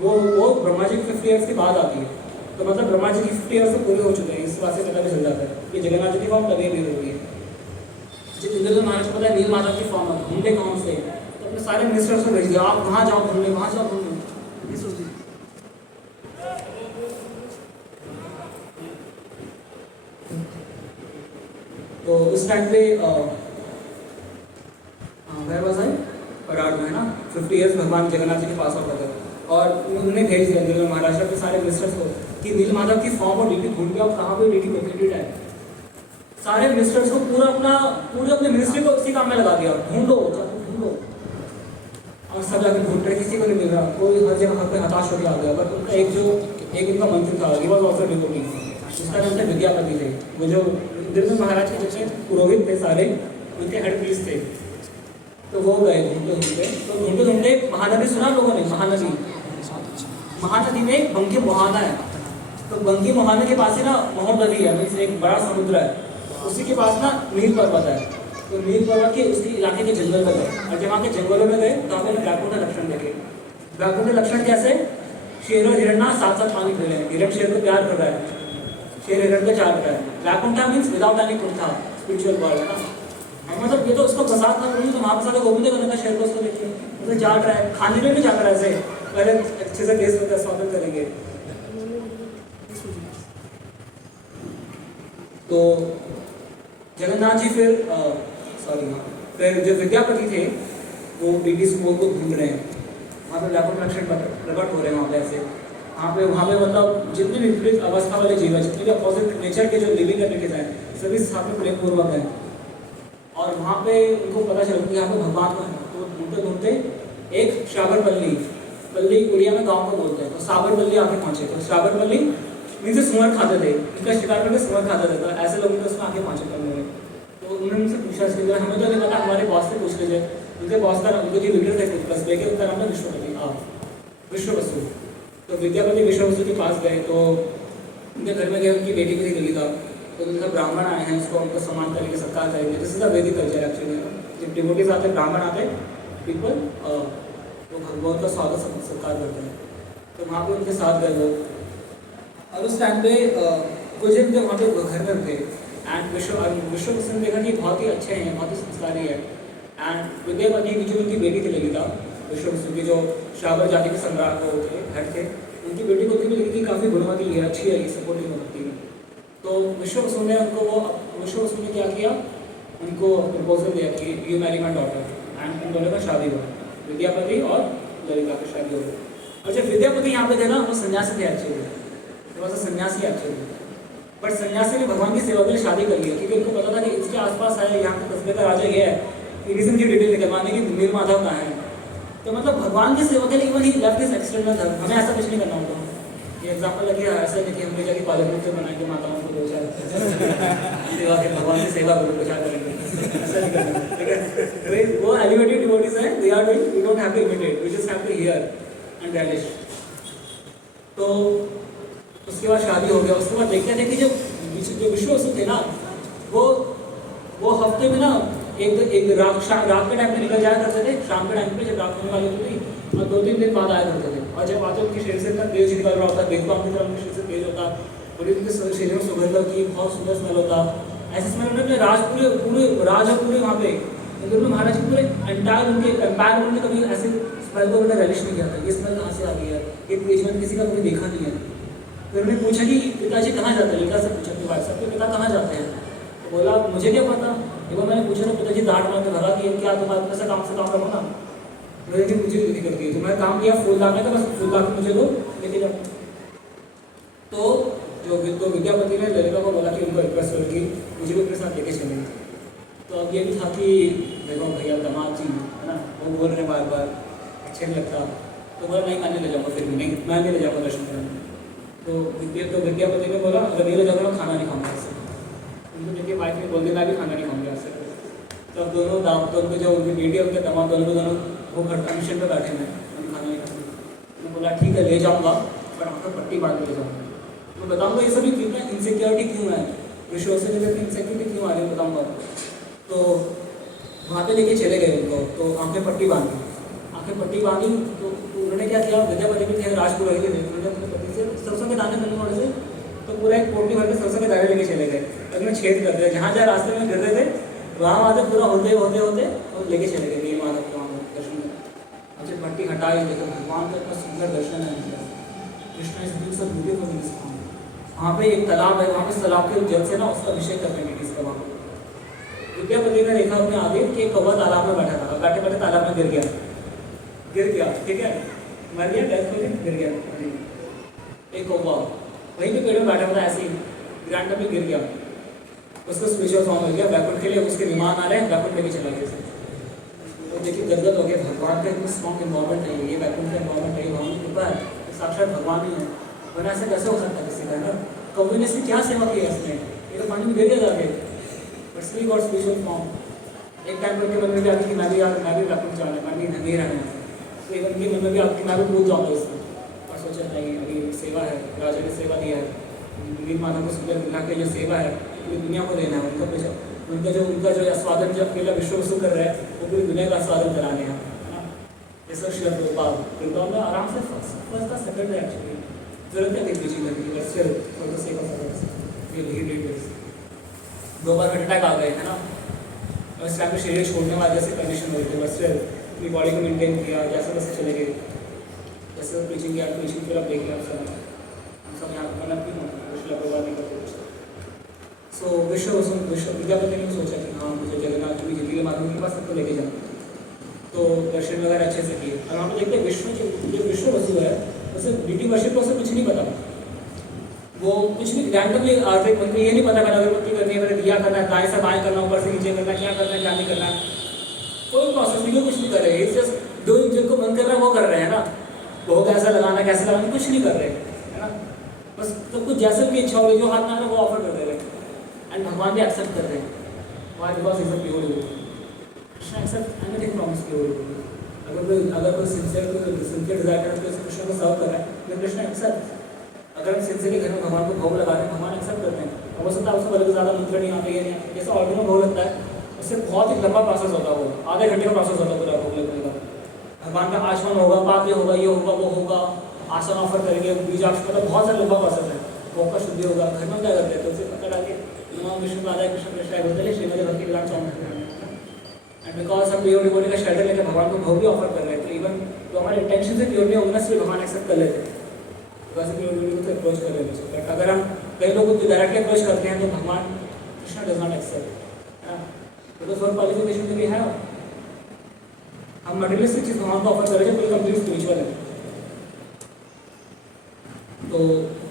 वो ब्रह्मा जी की 50 ईयर्स के बाद आती है। तो मतलब ब्रह्मा जी की 50 ईयर्स तो पूरे हो चुके हैं, इस बात से पता भी चल जाता है कि जगन्नाथ जी की फॉर्म तभी भी होती है। जब इंद्रद्युम्न महाराज को पता है नील माधव की फॉर्म है, घूमने गाँव से, तो अपने सारे मिनिस्टर्स को भेज दिया, आप वहाँ जाओ घूमने, वहाँ जाओ घूमने। तो उस टाइम पे परार्थ में ना 50 ईयर्स भगवान जगन्नाथ जी के पास होता था। और उन्होंने भेज दिया इंद्रद्युम्न महाराज के सारे मिनिस्टर्स को कि नील माधव की फॉर्म और ड्यूटी ढूंढ के आप कहाँ पे ड्यूटी लोकेटेड है। सारे मिनिस्टर्स को पूरे अपने मिनिस्ट्री को उसी काम में लगा दिया, ढूंढो ढूंढो। और सब जाकर ढूंढ रहे, किसी को नहीं मिल रहा, कोई हर जगह पे हताश होकर आ गया। बट उनका एक उनका मंत्री था, ही वाज आल्सो डिवोटी, उसका नाम था विद्यापति थे। वो जो इंद्रद्युम्न महाराज के जितने पुरोहित थे सारे, उनके हेड प्रीस्ट थे। तो वो गए ढूंढते ढूंढते महानदी सुना लोगों ने, महानदी में बंकी मोहाना है। तो बंकी मोहाना के पास ही ना महोद नदी है, मीन्स एक बड़ा समुद्र है, उसी के पास ना नील पर्वत है। तो नील पर्वत के उसी इलाके के जंगल में गए, और जब वहाँ के जंगलों में गए तो वहाँ पे व्याकुंठ लक्षण देखे। व्याकुंठ लक्षण कैसे, शेर और हिरण ना साथ साथ पानी पी रहे हैं, हिरण शेर को प्यार कर रहा है, शेर हिरण को चार कर रहा है। Vaikuntha means without any kuntha, spiritual world है ना। मतलब ये तो उसको प्रसाद था, तो वहाँ पर गोविंद करने का शेर को उसको देखिए, मतलब जाट रहा है, खाने में भी जाता रहा है, ऐसे पहले अच्छे से टेस्ट होता है, स्वागत करेंगे। तो जगन्नाथ जी फिर जो विद्यापति थे वो बीटी स्कूल को ढूंढ रहे हैं, वहाँ पे व्यापक लक्षण प्रकट हो रहे हैं। वहाँ पे मतलब जितने भी विपरीत अवस्था वाले जीव है, जितने भी अपोजिट नेचर के जो लिविंग एंटिटीज हैं, सभी साथ में प्रेमपूर्वक हैं। और वहाँ पे उनको पता चला कि यहाँ पे भगवान को है। तो ढूंढते ढूंढते एक साबरपल्ली उड़िया में गाँव को बोलते हैं, तो साबरपल्ली आके पहुँचे। तो साबरपल्ली मीन्स सुअर खाते थे, इनका शिकार करके सुअर खाते थे, तो ऐसे लोग उसमें आके पहुँचे करने में। तो उन्होंने मुझसे पूछा, हमें तो नहीं पता, हमारे बॉस से पूछ लीजिए। उनके बॉस का उनके जो लीडर थे कस्बे के, उनका नाम था विश्ववसु। तो विद्यापति विश्ववसु के पास गए, तो उनके घर में गए, उनकी बेटी के लिए ललिता। तो उनका ब्राह्मण आए हैं, उसको उनको सम्मान करेंगे, सत्कार करेंगे। दिस इज द वैदिक कल्चर एक्चुअली। जब डिवोटीज आते, ब्राह्मण आते, पीपल तो भगवान का स्वागत सत्कार करते हैं। तो वहाँ पे उनके साथ गए लोग। और उस टाइम पे कुछ दिन जब वहाँ पे घर में रुके, एंड विश्ववसु ने देखा कि बहुत ही अच्छे हैं, बहुत ही संस्कारी है। एंड विद्यापति की जो उनकी बेटी थी ललिता, विश्ववसु की जो शाबर जाति के सम्राट वो थे, हेड थे, उनकी बेटी को भी लगी कि काफ़ी गुणवती है, अच्छी है, सपोर्टिव होती है। तो विश्ववसु ने क्या किया, उनको प्रपोजल दिया कि you Mary my daughter, and उन दोनों का शादी हुआ, विद्यापति और ललिता की शादी हो गई। और जब विद्यापति यहाँ पे थे ना, वो सन्यासी थे एक्चुअली, थोड़ा सा सन्यासी एक्चुअली। बट सन्यासी ने भगवान की सेवा के लिए शादी कर लिया, क्योंकि उनको पता था कि इसके आसपास है, यहाँ के कस्बे का राजा ये है, रीजन की डिटेल निकलवाने की नील माधव कहाँ है। तो मतलब भगवान की सेवा के लिए even he left is external धर्म, हमें ऐसा कुछ नहीं करना होता। ये एग्जाम्पल लगे ऐसा नहीं कि हमने जाके पार्लियामेंट से बनाएंगे माताओं को दो चार सेवा के, भगवान की सेवा करो, प्रचार करेंगे, ऐसा नहीं करना, ठीक है। वो एलिवेटेड डिवोटीज हैं, they are doing, we don't have to imitate, we just have to hear and realize. तो उसके बाद शादी हो गया। उसके बाद देखते थे कि जो विश्ववसु थे ना, वो हफ्ते में ना एक रात के टाइम पे निकल जाया करते थे, शाम के टाइम पे जब रात होने वाली होती थी, और 2-3 दिन बाद आया करते थे। और जब आते उनके शरीर से इतना तेज निकल रहा होता, देखभाल की तरह उनके शरीर से तेज होता, और उनके शरीर में सुगंध होती, बहुत सुंदर स्मेल होता। ऐसे स्मेल उन्होंने पूरे राज और पूरे वहाँ पे उन दोनों महाराज पूरे एंटायर उनके एम्पायर उन्होंने कभी ऐसे स्मेल को उन्होंने रेलिश नहीं किया था, ये स्मेल कहाँ से आ गई है, ये पेजमेंट किसी का कभी देखा नहीं है। फिर उन्होंने पूछा कि पिताजी कहाँ जाते हैं, लड़का से पूछा कि भाई साहब के पिता कहाँ जाते हैं, तो बोला मुझे क्या पता। एक बार मैंने पूछा ना पिताजी डांट मार के भगा कि क्या तुम्हारे ऐसा काम से काम रखो ना, मुझे मुझे दिक्कत की, तो मैंने काम किया फूल लाने का, बस फूल ला के मुझे दो लेके जाओ। तो जो विद्यापति ने ललिता को बोला कि उनको रिक्वेस्ट करो कि मुझे भी अपने साथ लेके चलेंगे। तो अब ये भी था कि देखो भैया दामाद जी है ना, वो बोल रहे हैं बार बार अच्छे नहीं लगता, तो बोला नहीं मैं नहीं ले जाऊँगा, फिर भी नहीं मैं नहीं ले जाऊँगा दर्शन करने। तो विद्यापति ने बोला अगर नहीं ले जाऊँगा मैं खाना नहीं खाऊँगा इससे। उनको देखिए वाइफ ने बोल दिया मैं भी खाना नहीं खाऊँगा इससे। तो अब दोनों दोनों जो उनकी बेटी उनके दामाद दोनों वो मिशन पर बैठे हैं, उन्हें खाना नहीं खाऊँगा। तो बोला ठीक है ले जाऊँगा, पर आपको पट्टी बांध के ले जाऊँगा। मैं बताऊँगा ये सभी क्यों है, इनसिक्योरिटी क्यों है, विश्व से लेकर इनसिक्योरिटी क्यों आ रही है बताऊँगा। तो वहाँ पे लेके चले गए उनको, तो आंखें पट्टी बांधी तो उन्होंने क्या किया, विद्यापति भी थे राजपुरोहित थे, उन्होंने अपने पति से सरसों के दाने करने वाले से तो पूरा एक पोटली भर के सरसों के दाने लेके चले गए, अगर छेद कर दिया जहाँ जहाँ रास्ते में गिर रहे थे वहाँ वहाँ से पूरा होते और लेके चले गए नील माधव को वहाँ दर्शन में। अच्छे पट्टी हटाई, देखो भगवान का इतना सुंदर दर्शन है, कृष्ण इज सब ब्यूटीफुल। वहाँ पे एक तालाब है, वहाँ पे तालाब के जल से ना उसका अभिषेक करते हैं लेडीज का। वहाँ विद्यापति ने देखा अपने आगे कि एक कौवा तालाब में बैठा था, बैठे बैठे तालाब में गिर गया, ठीक है, मर गया, डेथ हो गई, गिर गया एक कौवा वहीं पे पेड़ में बैठा था, ऐसे ही ग्रांड में गिर गया, उसको स्पिरिचुअल फॉर्म मिल गया, बैकुंठ के लिए उसके विमान आ रहे हैं, बैकुंठ लेके चला गया। तो देखिए गदगद हो गया, भगवान का इतना स्ट्रॉन्ग इन्वॉल्वमेंट है, ये बैकुंठ का इन्वॉल्वमेंट है, भगवान की कृपा है, साक्षात भगवान ही है, वरना ऐसे कैसे हो सकता है किसी का ना। कौवे ने इसकी क्या सेवा की है इसने, ये तो पानी में गिर गया जाके, but still got spiritual form. एक टाइम पर के मन में भी आती कि मैं भी बैकुंठ जाना है, मैं भी नहीं रहना है, तो एक उनके मन में भी आती कि मैं भी कूद जाऊँगा इसमें, और सोचा नहीं अभी सेवा है, राजा ने सेवा दिया है, नील माधव को सुंदर मिला के जो सेवा है पूरी दुनिया को देना है, उनका जो आस्वादन जो अकेला विश्व वसू कर रहा है वो पूरी दुनिया का आस्वादन कराने हैं, है ना। जैसा श्री प्रभुपाद में आराम से फर्स्ट का सेकंड है एक्चुअली, जरूरत है देखिए जी लगी, but still for the sake of others we need it. 2 बार हार्ट अटैक आ गए है ना, और इस टाइम पे शरीर छोड़ने वाले जैसे कंडीशन हो रही थी, बट स्टिल अपनी बॉडी को मेंटेन किया, जैसे वैसे चले गए, जैसे प्रीचिंग फिर आप देखिए आप सब यहाँ पर मतलब क्यों कुछ लापरवाही नहीं करते कुछ। सो विश्व विद्यापति ने सोचा कि हाँ मुझे जगन्नाथ जी नील माधव के पास सबको लेके जाना, तो दर्शन वगैरह अच्छे से किए। और वहाँ पर देखते हैं जो विश्व वसु है उसे ड्यूटी वर्शिप को उसे कुछ नहीं पता, वो कुछ भी रैंडमली आर्थिक उनको ये नहीं पता करना, अगरबत्ती करनी है, मैंने दिया करना है, दाएं से बाएं करना, ऊपर से नीचे करना, क्या करना है क्या नहीं करना है, कोई प्रोसेस नहीं, कुछ नहीं कर रहे हैं, जस्ट डूइंग, जिनको मन कर रहा है वो कर रहे हैं ना, बहुत ऐसा लगाना कैसे लगाना कुछ नहीं कर रहे है ना, बस सब कुछ जैसे उनकी इच्छा होगी जो हाथ में आ रहा है वो ऑफर कर दे रहे हैं, एंड भगवान भी एक्सेप्ट कर रहे हैं। Why because is a pure devotee, Krishna accept anything from his pure devotee. अगर कोई सिंसियर डिजायर करके कृष्ण को सर्व कर रहा है तो कृष्ण एक्सेप्ट, अगर हम सिंसियरली घर में भगवान को भोग लगा रहे हैं भगवान एक्सेप्ट करते हैं, और हो सकता है उससे बल्कि ज़्यादा मंत्र नहीं आते, ये नहीं आते, जैसे ऑर्डर में भोग लगता है उससे बहुत ही लंबा प्रोसेस होता है, वो आधे घंटे का प्रोसेस होता है पूरा भोग लगने का। भगवान का आचमन होगा, पाप ये होगा, ये होगा, वो होगा, आसन ऑफर करेंगे, बीजाक्ष मतलब बहुत सारा लंबा प्रोसेस है, भोग का शुद्धि होगा। घर में क्या करते हैं तो उसे पता डाल के नमः विष्णु पादाय कृष्ण कृष्णाय बोलते श्रीमद् भक्ति वेदांत स्वामी, एंड बिकॉज हम प्योर डिवोटी का शेल्टर लेकर भगवान को भोग भी ऑफर कर रहे हैं, तो इवन तो हमारे इंटेंशन से प्योर नहीं होगा इसलिए भगवान एक्सेप्ट कर लेते हैं, बिकॉज प्योर डिवोटी को अप्रोच कर लेते हैं। बट अगर हम कई लोगों को डायरेक्टली अप्रोच करते हैं तो भगवान Krishna does not accept, because for qualification भी है हम मटेरियलिस्टिक चीज भगवान को ऑफर कर रहे हैं, पूरी कंप्लीट स्पिरिचुअल है। तो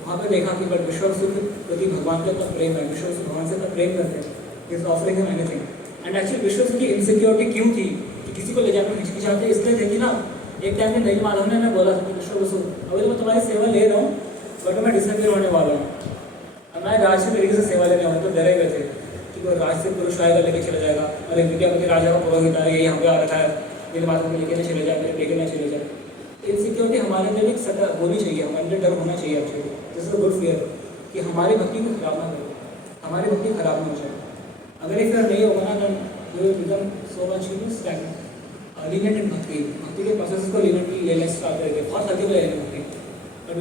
वहाँ पे देखा कि बट विश्व के प्रति भगवान का इतना प्रेम है, विश्व भगवान से इतना प्रेम करते हैं, is offering him anything. And actually विश्व की इनसिक्योरिटी क्यों थी कि किसी को ले जाकर हिचकिचाते इसलिए थे कि ना एक टाइम में नील माधव ने बोला था कि विश्व वसु अभी तो मैं तुम्हारी सेवा ले रहा हूँ बट मैं डिसअपियर होने वाला हूँ, अब मैं राज से तरीके से सेवा लेने वाला, तो डरे हुए थे कि कोई राज से पुरुष आएगा लेके चला जाएगा, अरे विद्यापति राजा का पुरोहित है, ये यहाँ पे आ रखा है, नील माधव को लेके चले जाए, मेरे लेके ना चले जाए। इनसिक्योरिटी हमारे अंदर एक सटा होनी चाहिए, हमारे अंदर डर होना चाहिए actually, this is a good fear कि हमारी भक्ति को खराब ना करे, हमारी भक्ति खराब नहीं हो जाए। अगर ये फियर नहीं होगा ना then you will become so much stagnant, lenient in bhakti के प्रोसेस को लीनिएंटली लेना स्टार्ट करेंगे, बहुत हल्के में लेने भक्ति। बट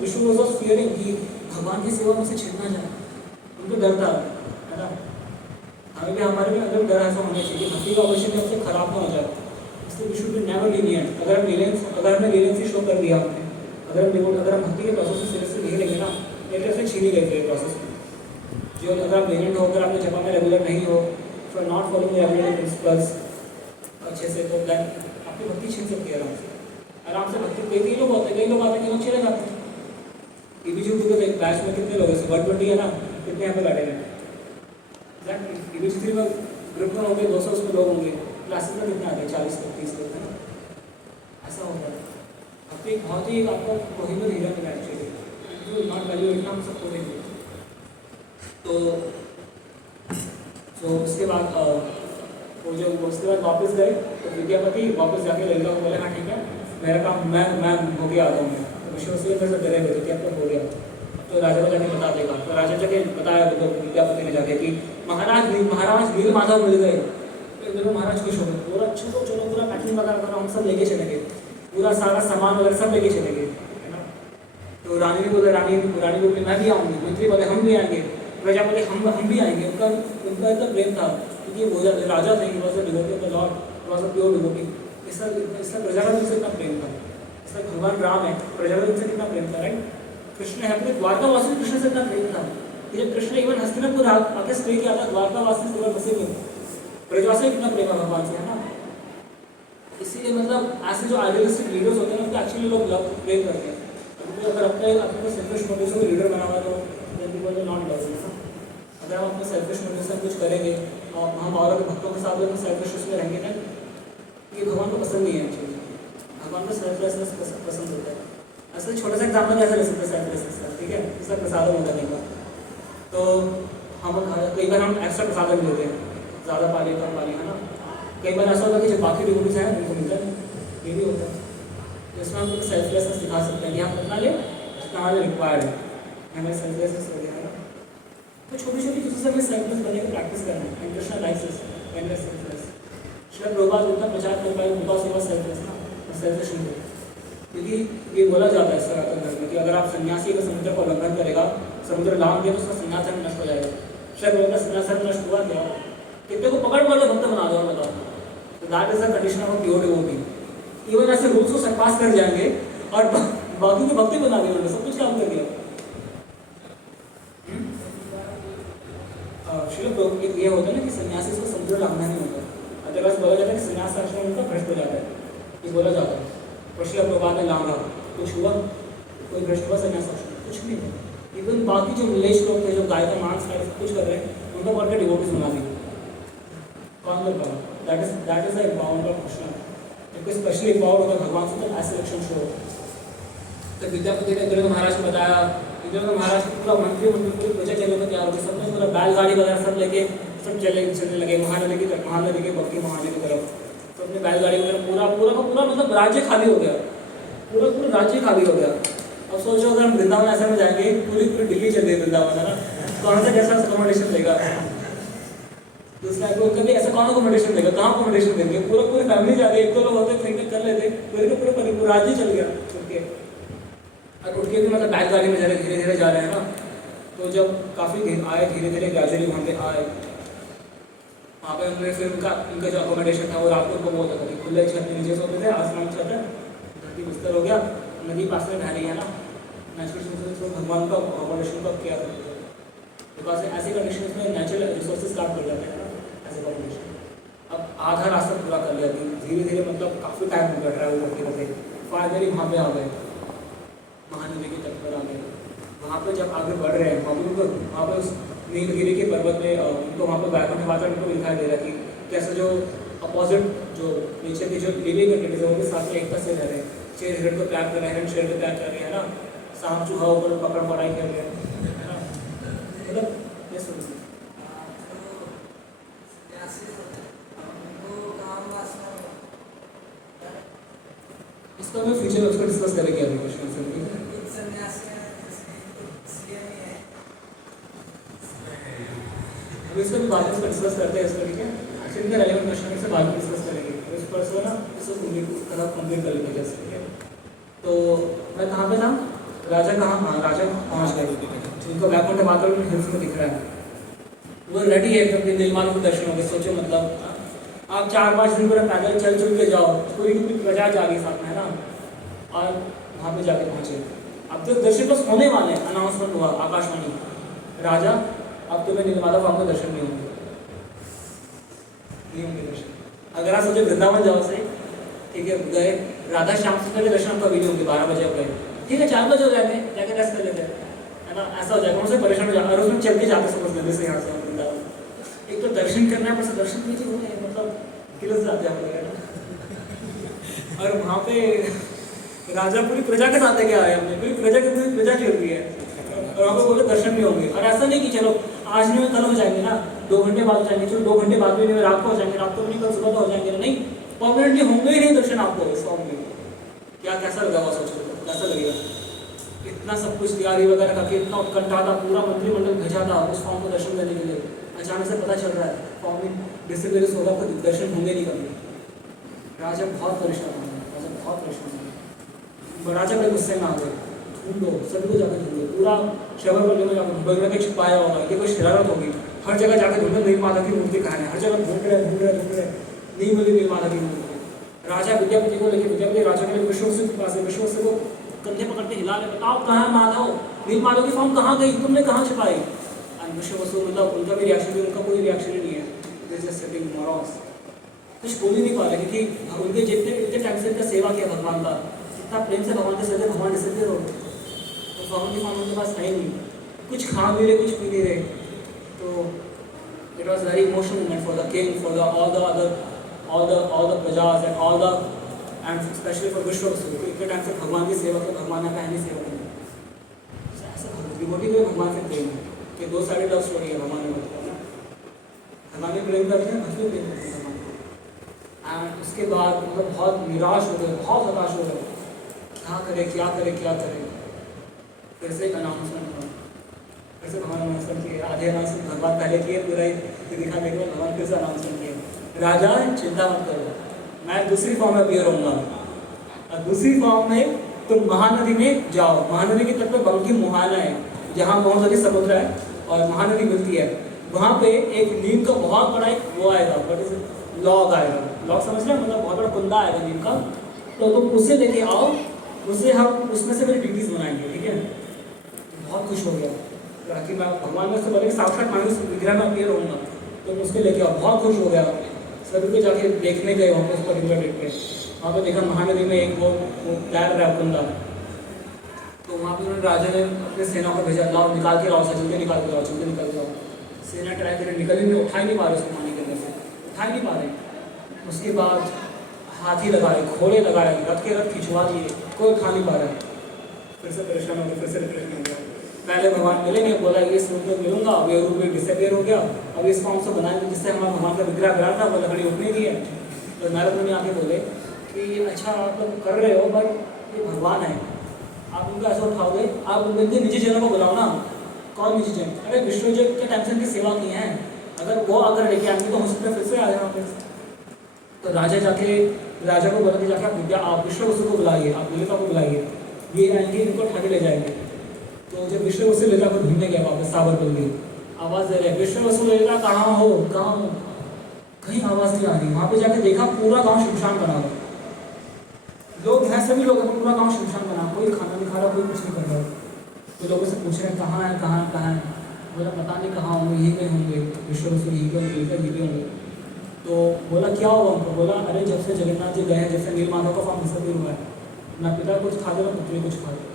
विश्व वाज फियरिंग कि भगवान की सेवा में से छिड़ना जाए, उनको डर था है ना। हमें भी हमारे भी अंदर डर ऐसा होना चाहिए कि भक्ति का ऑपरेशन हमसे खराब ना हो जाए, इसलिए we should be never lenient. अगर हमने लीनियंसी शो कर दिया हमने, अगर हम भक्ति के प्रोसेस से सीरियसली नहीं लेंगे ना, मेरे से छीन ही लेते हैं प्रोसेस में। जो अगर आप लीनियंट हो, अगर आपने जपा में रेगुलर नहीं हो, for not following everyday principles अच्छे से, तो देन आपकी भक्ति छीन सकती है आराम से भक्ति। कई लोग होते हैं, कई लोग आते हैं, चले जाते हैं। ईबीजी के एक बैच में कितने लोग हैं, 120 है ना, कितने यहाँ पे बैठे हैं एग्जैक्टली। ईबीजी में ग्रुप में होंगे 200, उसमें लोग होंगे, क्लासेस में कितने आते हैं, 40 लोग, 30 लोग, है ना। ऐसा होता है। अब एक बहुत ही आपको कोहिनूर हीरा मिला एक्चुअली, जो नॉट वैल्यू इतना हम सबको देंगे। तो उसके बाद उसके बाद वापस गए, तो विद्यापति वापस जाके ललिता को बोले हाँ ठीक है, मेरा काम मैं होके आता हूँ। तो विश्व से फिर डरे हुए थे कि अब तक हो गया, तो राजा को जाके बता देगा। तो राजा जाके बताया तो विद्यापति ने जाके कि महाराज वीर माधव मिल गए। तो महाराज खुश हो गए, पूरा चलो चलो पूरा पैकिंग वगैरह करो, हम सब लेके चलेंगे, पूरा सारा सामान वगैरह सब लेके चलेंगे, है ना। तो रानी ने बोला, रानी बोली मैं भी आऊँगी, मंत्री बोले हम भी आएंगे, प्रजा बोले हम भी आएंगे। उनका इतना प्रेम था क्योंकि वो राजा थे, was a devotee of the Lord, was a pure devotee. इसका प्रजा का उनसे इतना प्रेम था। इसका भगवान राम है, प्रजा का उनसे कितना प्रेम था, राइट। कृष्ण है, अपने द्वारकावासी से कृष्ण से इतना प्रेम था कि जब कृष्ण इवन हस्तिनापुर आके स्टे किया था, द्वारकावासी से बसे में प्रजा से कितना प्रेम है भगवान से, है ना। इसीलिए मतलब ऐसे जो आइडियलिस्टिक लीडर्स होते हैं उनको एक्चुअली लोग लव प्रेम करते हैं। क्योंकि अगर अपने सेल्फिश मोटिव से लीडर बना हुआ तो नॉट लव, है ना। अगर हम अपने सेल्फिश मोटिव से कुछ करेंगे और हम और भक्तों के साथ अपने सेल्फिश उसमें रहेंगे ना, ये भगवान को पसंद नहीं है एक्चुअली। भगवान को सेल्फलेसनेस पसंद होता है। असल छोटा सा एग्जाम्पल कैसे ले सकते हैं सेल्फलेसनेस का, ठीक है। इसका प्रसादन होता नहीं का, तो हम कई बार हम एक्स्ट्रा प्रसादन देते हैं, ज़्यादा पाली कम पाली, है ना। कई बार ऐसा होता है कि जो बाकी डिवोटीज हैं उनको मिलता है, ये भी होता है। इसमें हम सेल्फलेसनेस दिखा सकते हैं कि हम कितना ले जितना हमारे रिक्वायर्ड है, हमें सेल्फलेसनेस हो गया है। तो छोटी छोटी चीज़ों से हमें सेल्फलेस बनने की प्रैक्टिस करना है। And Krishna likes this, endless selfless. Srila Prabhupada जितना प्रचार कर पाए बिकॉज ही वाज सेल्फलेस ना, सेल्फिश नहीं थे। क्योंकि ये बोला जाता है सनातन धर्म में कि अगर आप सन्यासी का समुद्र को उल्लंघन करेगा, समुद्र लांग दिया तो उसका सन्यास धर्म नष्ट हो जाएगा। श्रील प्रभुपाद का सन्यास धर्म नष्ट हुआ क्या? कितने को पकड़ के भक्त बना दो, बताओ। तो that is the condition of pure devotee. Even ऐसे रूल्स को सरपास कर जाएंगे और बाकी को भक्ति बना देंगे, सब कुछ काम कर दिया। ये होता है ना कि सन्यासी को समुद्र लांघना नहीं होता। अदरवाइज बोला जाता है कि सन्यास आश्रम उनका भ्रष्ट हो जाता है, ये बोला जाता है। और श्रील प्रभुपाद ने लांघा, कुछ हुआ? कोई भ्रष्ट हुआ सन्यास आश्रम? कुछ नहीं हुआ। इवन बाकी जो मिलेश लोग थे, जो गाय का मांस खाए, सब कुछ कर रहे हैं, उनको बोल के डिवोटीज बना दिए। कौन कर पाया? That is the empowerment of Krishna. इनको स्पेशली एम्पावर होगा भगवान से, तो ऐसे लक्षण शो होता है। तो विद्यापति ने इंद्र महाराज को बताया, इंद्र महाराज को पूरा मंत्री पूरी प्रजा चलने को तैयार हो गई, सबने पूरा बैलगाड़ी वगैरह सब लेके सब चलने लगे महानदी की तरफ, भक्ति महानदी की तरफ। तो अपने बैलगाड़ी वगैरह पूरा मतलब राज्य खाली हो गया, पूरा राज्य खाली हो गया। अब सोचो अगर हम वृंदावन ऐसा में जाएंगे, पूरी दिल्ली चल रही वृंदावन, है ना, तो वहाँ से कैसा अकोमोडेशन देगा? दूसरा को कभी ऐसा कौन अकोमोडेशन देगा, कहाँ अकोमोडेशन देंगे? पूरी फैमिली जा रही है, एक दो लोग होते खरीद कर लेते, पूरे राज्य चल गया उठ के भी मतलब बैलगाड़ी में धीरे धीरे जा रहे हैं ना। तो जब काफ़ी आए धीरे धीरे ग्रेजुअली वहाँ पे आए, वहाँ पे उन्होंने फिर उनका जो अकोमोडेशन था वो रात को वो होता था कि खुले छत के नीचे सोते थे, आसमान छत है, धरती बिस्तर हो गया, नदी पास में बह रही है ना, नेचुरल तो भगवान का अकोमोडेशन को किया करते थे। बिकॉज ऐसे कंडीशन में नेचुरल रिसोर्सेज काट पड़ जाते हैं ना, ऐसे अकोमोडेशन। अब आधा रास्ता पूरा कर लिया, धीरे धीरे मतलब काफ़ी टाइम हो गया ट्रैवल करते करते, फाइनली वहाँ पे आ गए, महानदी के तट पर आ गए। वहाँ पे जब आगे बढ़ रहे हैं, वहाँ पे उस नीलगिरी के पर्वत में उनको वहाँ पर वैकुंठ वातावरण को दिखाई दे रहा है कि कैसे जो अपोजिट जो नीचे की जो लिविंग एंटिटीज है उनके साथ में एकता से रह रहे हैं। शेर हिरण को प्यार कर रहे हैं, शेर को प्यार कर रहे हैं, है ना, सांप चूहा ऊपर पकड़ पढ़ाई कर रहे हैं, है ना। मतलब ये सुन इसको हमें फ्यूचर में उसको डिस्कस करेंगे अभी क्वेश्चन से। अभी इसको बाद में डिस्कस करते हैं इसको, ठीक है। एक्चुअली का रेलेवेंट क्वेश्चन से बाद में डिस्कस करेंगे, तो इस पर से ना इसको कंप्लीट कर लेंगे जैसे, ठीक है। तो मैं कहाँ पे था? राजा कहाँ? हाँ, राजा पहुँच गए, जिनको वैकुंठ वातावरण हिल्स में दिख रहा है। वो रेडी है तो अपने नीलमाल को दर्शन होंगे। सोचो मतलब आप 4-5 दिन पूरा पैदल चल के जाओ, पूरी पूरी प्रजा जा रही साथ में, है ना, और वहाँ पे जाके पहुँचे। अब तो दर्शन बस होने वाले हैं, अनाउंसमेंट हुआ आकाशवाणी, राजा अब तुम्हें नीलमाधव को आपको दर्शन नहीं होंगे, नहीं होंगे दर्शन। अगर आप सोचे वृंदावन जाओ से, ठीक है, गए राधा श्याम से पहले दर्शन आपका भी नहीं होंगे, 12 बजे गए, ठीक है, 4 बजे हो जाते हैं, जाके रेस्ट कर लेते हैं, है ना, ऐसा हो जाएगा। उनसे परेशान हो जाएगा और उसमें चल के जाते समझ लेते से यहाँ से वृंदावन। एक तो दर्शन करना है, बस दर्शन कीजिए, हो गए, मतलब किलस जाते हैं आप लोग। और वहाँ पे राजा पूरी प्रजा के साथ क्या आया, हमने पूरी प्रजा चल रही है, और वहाँ पे बोले दर्शन नहीं होंगे। और ऐसा नहीं कि चलो आज नहीं कल हो जाएंगे ना, 2 घंटे बाद हो जाएंगे, चलो 2 घंटे बाद भी नहीं, रात को हो जाएंगे, रात को नहीं, कल सुबह तो हो जाएंगे, नहीं, परमानेंटली होंगे ही नहीं दर्शन आपको इस फॉर्म में। क्या कैसा लगा हुआ, सोचो कैसा लगेगा। इतना सब कुछ तैयारी वगैरह करके इतना उत्कंठा था, पूरा मंत्रिमंडल भेजा था उस फॉर्म को दर्शन देने के लिए, अचानक से पता चल रहा है फॉर्म में डिस्ट्रिक्ट 16 को दर्शन होंगे नहीं कभी। राजा बहुत परेशान हो गया, राजा बहुत परेशान हो गया। राजा के गुस्से में आ गए, ढूंढो सभी को जाकर ढूंढो, पूरा शहर वाले में जाकर बगल में छिपाया होगा, ये कोई शरारत होगी, हर जगह जाकर ढूंढो नीलमाधव की मूर्ति कहाँ है, हर जगह ढूंढ रहे नहीं मिली नीलमाधव की मूर्ति। राजा विद्यापति को लेके, विद्यापति राजा के लिए विश्ववसु के पास है, विश्ववसु को कंधे पकड़ के हिला ले, बताओ कहाँ है माधव, नीलमाधव की फॉर्म कहाँ गई, तुमने कहाँ छिपाई। और विश्ववसु मतलब उनका भी रिएक्शन, उनका कोई रिएक्शन ही नहीं है, कुछ बोल ही नहीं पा रहे, क्योंकि उनके जितने टाइम से इनका सेवा किया भगवान का, इतना प्रेम से भगवान के सजे, भगवान डिसअपियर हो, तो भगवान की फॉर्म उनके पास है ही नहीं, कुछ खा भी रहे, कुछ पी नहीं रहे। तो it was very emotional moment for the king, for the all the prajas and all the and especially for Vishvavasu, इतने टाइम से भगवान की सेवा की, भगवान ने पहली सेवा की। ऐसा डिवोटी में भगवान से प्रेम है कि 2 साइडेड लव स्टोरी है भगवान ने बताया ना, भगवान ने प्रेम करते हैं, भक्ति प्रेम करते हैं भगवान को। एंड उसके बाद मतलब बहुत निराश हो गए, बहुत हताश हो गए, क्या करे क्या करे क्या करे। फिर से एक अनाउंसमेंट हुआ, फिर से भगवान अनाउंसमेंट किए, आधे अनाउंसमेंट भगवान पहले किए, पूरा ही दिखा देगा, भगवान फिर से अनाउंसमेंट किए, राजा चिंता मत करो, मैं दूसरी फॉर्म में अपीयर होऊंगा, और दूसरी फॉर्म में तुम महानदी में जाओ, महानदी के तट पे बंकी मुहाना है, जहाँ बहुत बड़ी समुद्र है और महानदी मिलती है, वहाँ पे एक नीम का बहुत बड़ा एक वो आएगा, बट लॉग आएगा, लॉग समझ रहे हैं, मतलब बहुत बड़ा कुंदा आएगा नीम का, तो तुम उसे लेके आओ, उसे हम उसमें से मेरी ड्यूटीज बनाएंगे, ठीक है। बहुत खुश हो गया कि मैं भगवान में उससे बोले साक्षात मानस विग्रह में अपीयर होऊंगा, तो उसके लेके आओ, बहुत खुश हो गया। सभी को जाके देखने गए वहाँ पे, उस पर्टिकुलर डेट पे, वहाँ पे देखा महानदी में एक वो तैर रहा है कुंदा, तो वहाँ पे उन्होंने राजा ने अपने सेना को भेजा, लाओ निकाल के लाओ, जल्दी निकाल के लाओ, जल्दी निकाल के लाओ। सेना ट्राई करे, निकल ही नहीं, उठा ही नहीं पा रहे उसको पानी के अंदर से, उठा ही नहीं पा रहे। उसके बाद हाथी लगाए, घोड़े लगाए, रथ के रथ खिंचवा दिए, कोई उठा नहीं पा रहा है। फिर से परेशान हो गया, फिर से डिप्रेशन हो गया। पहले भगवान मिलेंगे, बोला ये इस रूप में मिलूंगा, अब ये रूप में डिसअपियर हो गया, अब इस फॉर्म से बनाएंगे जिससे हमारा भगवान का विग्रह बना था, वो लकड़ी उठने दी है। तो नारद मुनि आके बोले कि अच्छा आप लोग कर रहे हो, बट ये भगवान है, आप उनको ऐसा उठाओगे, आप उनके निजी जनों को बुलाओ ना। कौन निजी जन? अरे विश्वजन के टाइम से उनकी सेवा की है, अगर वो अगर लेके आएंगे तो हो सकता है फिर से आ जाए वापस। तो राजा को बोला कि जाके आप विश्ववसु को बुलाइए, आप ललिता को बुलाइए, ये आएंगे, इनको उठा के ले जाएंगे। तो जब विश्ववसु ललिता को ढूंढने गया वापस, साबरमती आवाज़ दे रहे, विश्ववसु ललिता कहाँ हो, कहाँ हो, कहीं आवाज़ नहीं आ रही। वहाँ पे जाके देखा पूरा गांव शमशान बना हुआ, लोग हैं, सभी लोग हैं, पूरा गांव शमशान बना, कोई खाना नहीं खा रहा, कोई कुछ नहीं कर रहा। तो लोगों से पूछ रहे हैं कहाँ है, कहाँ कहाँ है, बोला पता नहीं कहाँ होंगे, यहीं कहीं होंगे, विश्ववसु यहीं के होंगे, यहीं के होंगे। तो बोला क्या हुआ उनको, बोला अरे जब से जगन्नाथ जी गए हैं, जब से नीलमाधव का फॉर्म डिसअपियर हुआ है, ना पिता कुछ खा रहे, ना पुत्री कुछ खा रहे,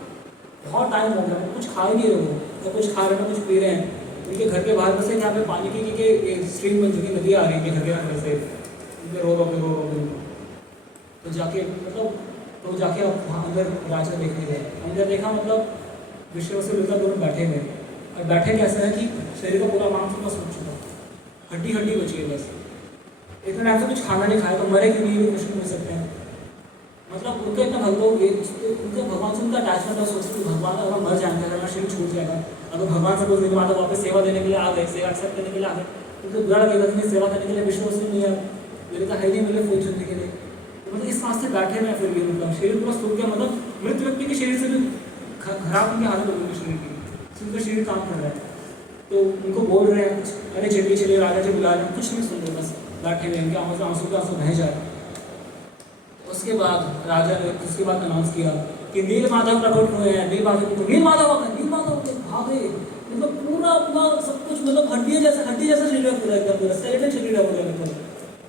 बहुत टाइम हो गया, कुछ खा ही नहीं रहे, वो कुछ खा रहे हैं, कुछ पी रहे हैं। उनके घर के बाहर बसे, यहाँ पे पानी की स्ट्रीम बन चुकी, नदी आ रही है घर के अंदर से, उनके रो तो जाके मतलब तो जाके वहाँ अंदर राजा देखने गए, अंदर देखा मतलब विश्ववसु ललिता दोनों बैठे हुए, और बैठे कैसे है कि शरीर का पूरा मांस उनका सूख चुका, हड्डी हड्डी बची है बस, इतना टाइम से कुछ खाना नहीं खाया, तो मरे क्यों नहीं, कुछ नहीं हो सकते हैं। मतलब उनका इतना उनका भगवान से उनका अटैचमेंट, और सोचते भगवान अगर मर जाएंगे, अगर मेरा शरीर छूट जाएगा, अगर भगवान से कुछ नहीं वापस सेवा देने के लिए आ गए, सेवा एक्सेप्ट करने के लिए आ गए, तो बुरा लगेगा कि सेवा करने के लिए विश्ववसु नहीं है, ललिता है नहीं मिले फूल चुनने के लिए। मतलब इस सांस से बैठे में फिर भी मतलब शरीर पूरा सूख गया, मतलब मृत व्यक्ति के शरीर से भी खराब उनकी हालत होगी शरीर की, उनका शरीर काम कर रहा है। तो उनको बोल रहे हैं कुछ, अरे चलिए चलिए राजा जी बुला रहे हैं, कुछ नहीं सुन रहे, बस बैठे हुए इनके आंसू आंसू का आंसू बह जा रहे हैं। उसके बाद राजा ने उसके बाद अनाउंस किया कि नील माधव प्रकट हुए हैं, नील माधव भागे, मतलब पूरा अपना सब कुछ, मतलब हड्डी जैसा शरीर पूरा एकदम पूरा स्केलेटन शरीर है पूरा एकदम।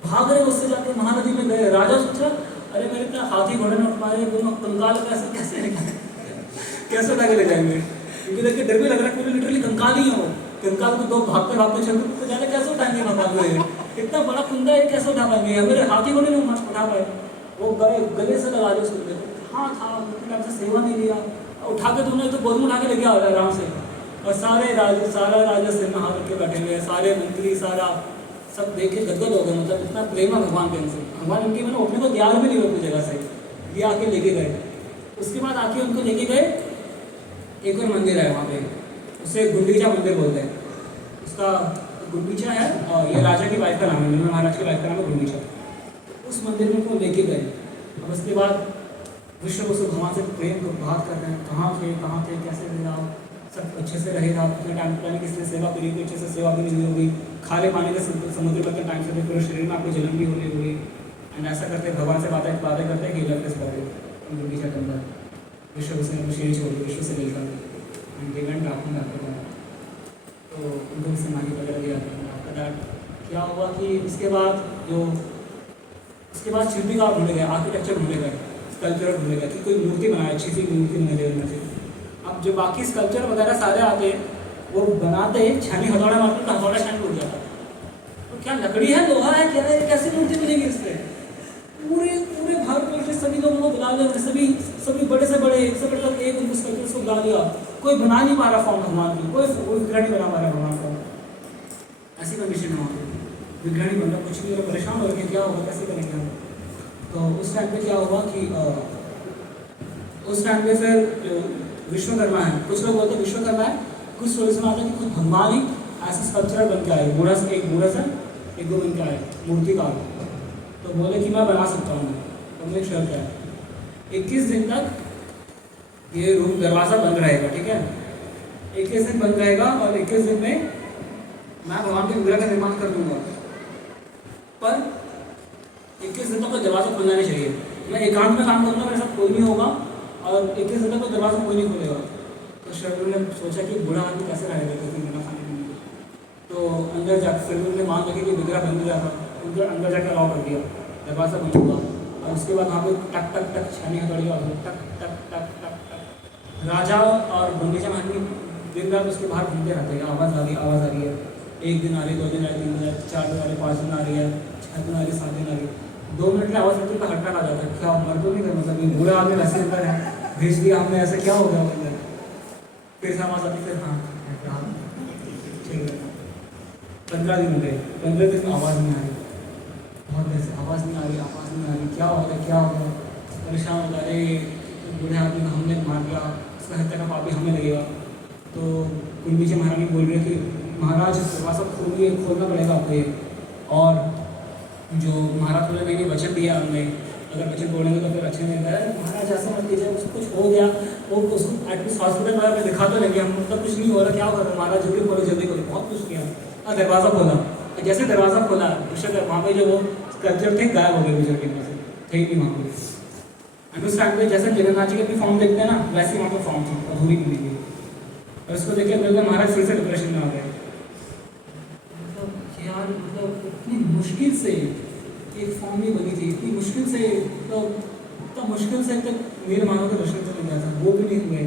भाग रहे उससे जाके महानदी में गए। राजा सोचा अरे मेरे इतना हाथी घोड़े ने उठवाए, दोनों कंकाल कैसे उठा के ले जाएंगे, क्योंकि देख के डर भी लग रहा है, पूरे लिटरली कंकाल ही हो, कंकाल को दो भागते भागते चलते तो जाने कैसे उठाएंगे कंकाल, इतना बड़ा कुंदा है कैसे उठा पाएंगे, मेरे हाथी घोड़े ने उठा पाए। वो गले से लगा दे उसको, हाँ था टाइम से सेवा नहीं लिया, उठा के तुमने तो गोद में उठा के लेके आ रहा है आराम से। और सारा राजा सिर में हाथ रख के बैठे हुए, सारे मंत्री सारा सब देख के गदगद हो गए, मतलब इतना प्रेम है भगवान के उनसे। भगवान उनके मैंने उठने को तैयार भी नहीं हुए अपनी जगह से, ये आके लेके गए। उसके बाद आके उनको लेके गए, एक और मंदिर है वहाँ पे, उसे गुंडीचा मंदिर बोलते हैं, उसका गुंडीचा है, और ये राजा की वाइफ का नाम है, महाराज की वाइफ का नाम है गुंडीचा। उस मंदिर में उनको लेके गए। अब उसके बाद विष्णु को भगवान से प्रेम को बात कर रहे हैं, कहाँ थे कैसे रहे आप, सब अच्छे से रहेगा, अपने टाइम पर किसी सेवा करी तो अच्छे से सेवा भी नहीं होगी, खाने पानी का समुद्र पर टाइम से पूरे शरीर में आपको जलन भी होनी होगी। एंड ऐसा करते भगवान से बातें करते हैं कि लग गुंडीचा के अंदर विश्व से शेर छोड़ विश्व से मिलकर डिवेंट आपने डाक्टर तो उनको समाधि वगैरह दिया आपका डाट। क्या हुआ कि उसके बाद शिल्पीकार ढूंढे गए, आर्किटेक्चर ढूंढे गए, स्कल्पचर ढूंढे गए कि कोई मूर्ति बनाए, अच्छी सी मूर्ति बनना चाहिए। अब जो बाकी स्कल्पचर वगैरह सारे आते हैं वो बनाते छानी हथौड़ा मारते तो हथौड़ा छानी उड़ जाता। तो क्या लकड़ी है, लोहा है, क्या है, कैसी मूर्ति बनेगी इससे? पूरे भारतवर्ष से सभी लोगों को बुला लिया, सभी बड़े से बड़े एक उनको स्कल्पचर को बुला लिया, कोई बना नहीं पा रहा फॉर्म भगवान की, कोई विग्रह नहीं बना पा रहा भगवान का। ऐसी कंडीशन है वहाँ पे, विग्रह नहीं बन रहा, कुछ नहीं हो रहा, परेशान हो रहे क्या होगा, कैसे करेंगे हम। तो उस टाइम पे क्या हुआ कि उस टाइम पे फिर विश्वकर्मा है, कुछ लोग बोलते हैं विश्वकर्मा है, कुछ स्टोरी सुनाते हैं कि खुद भगवान ही ऐसे स्कल्पचर बन के आए, एक बूढ़ा सा एक दो बन के आए मूर्तिकार। तो बोले कि मैं बना सकता हूँ, तो मुझे शर्त है 21 दिन तक ये रूम दरवाज़ा बंद रहेगा, ठीक है, 21 दिन बंद रहेगा और 21 दिन में मैं भगवान के विग्रह का निर्माण कर दूंगा, पर 21 दिन तक तो दरवाज़ा खुलना नहीं चाहिए, मैं एकांत में काम करूँगा, मेरे साथ कोई नहीं होगा और 21 दिन तक तो दरवाज़ा कोई नहीं खोलेगा। तो शर्दुल ने सोचा कि बूढ़ा आदमी कैसे रहेगा क्योंकि बिना खाने पीने, तो अंदर जाकर शर्दुल ने मान लगे कि विग्रह बंद गया था, उनके अंदर जाकर अलाउ कर दिया, दरवाज़ा बंद हुआ और उसके बाद वहाँ पे टक टक टक छानी हथौड़ी टक टक टक टक टक। राजा और गुंडीचा महारानी दिन रात उसके बाहर घूमते रहते हैं, आवाज़ आ रही है, 1 दिन आ रही, 2 दिन आ रही, 3 दिन आ रही, 4 दिन आ रही, 5 दिन आ रही है, 6 दिन आ रही, 7 दिन आ रही, 2 मिनट में आवाज़ आती है, हटका आ जाता है, क्या मर तो नहीं कर, मतलब बूढ़ा आदमी वैसे अंदर है, भेज दिया हमने, ऐसा क्या हो गया अंदर, फिर से आवाज़ आती, फिर हाँ ठीक है। 15 दिन हो गए, 15 दिन में आवाज़ नहीं आ रही, बहुत देर से आवाज़ नहीं आ रही, क्या हो गया, परेशान हो गए, बूढ़े आदमी को हमने मार दिया, उसका हत्या का पाप भी हमें लगेगा। तो गुंडीचा महारानी बोल रही है कि महाराज दरवाज़ा खोलना पड़ेगा आपको ये, और जो महाराज बोले नहीं वचन दिया हमने, अगर वचन बोलेंगे तो फिर अच्छे नहीं रहता है, महाराज ऐसा मत कीजिए, उसको कुछ हो गया, वो उसको एटलीस्ट हॉस्पिटल वगैरह में दिखा तो लेंगे हम, मतलब कुछ नहीं हो रहा, क्या हो रहा है महाराज, जल्दी खोलो, बहुत कुछ किया और दरवाज़ा खोला। जैसे दरवाज़ा खोला वहाँ पे जो वो स्कल्पचर थे गायब हो गए गुजर के में से, थे ही नहीं वहाँ पे। एंड उस टाइम पे जैसे जगन्नाथ जी के अपनी फॉर्म देखते हैं ना, वैसे वहाँ पे फॉर्म थी, अधूरी मिली थी, और उसको देख के महाराज फिर से डिप्रेशन में आ गए। मतलब यार, मतलब इतनी मुश्किल से एक फॉर्म नहीं बनी थी, इतनी मुश्किल से, तो इतना मुश्किल से तक मेरे मानव का दर्शन तो नहीं था, वो भी नहीं हुए।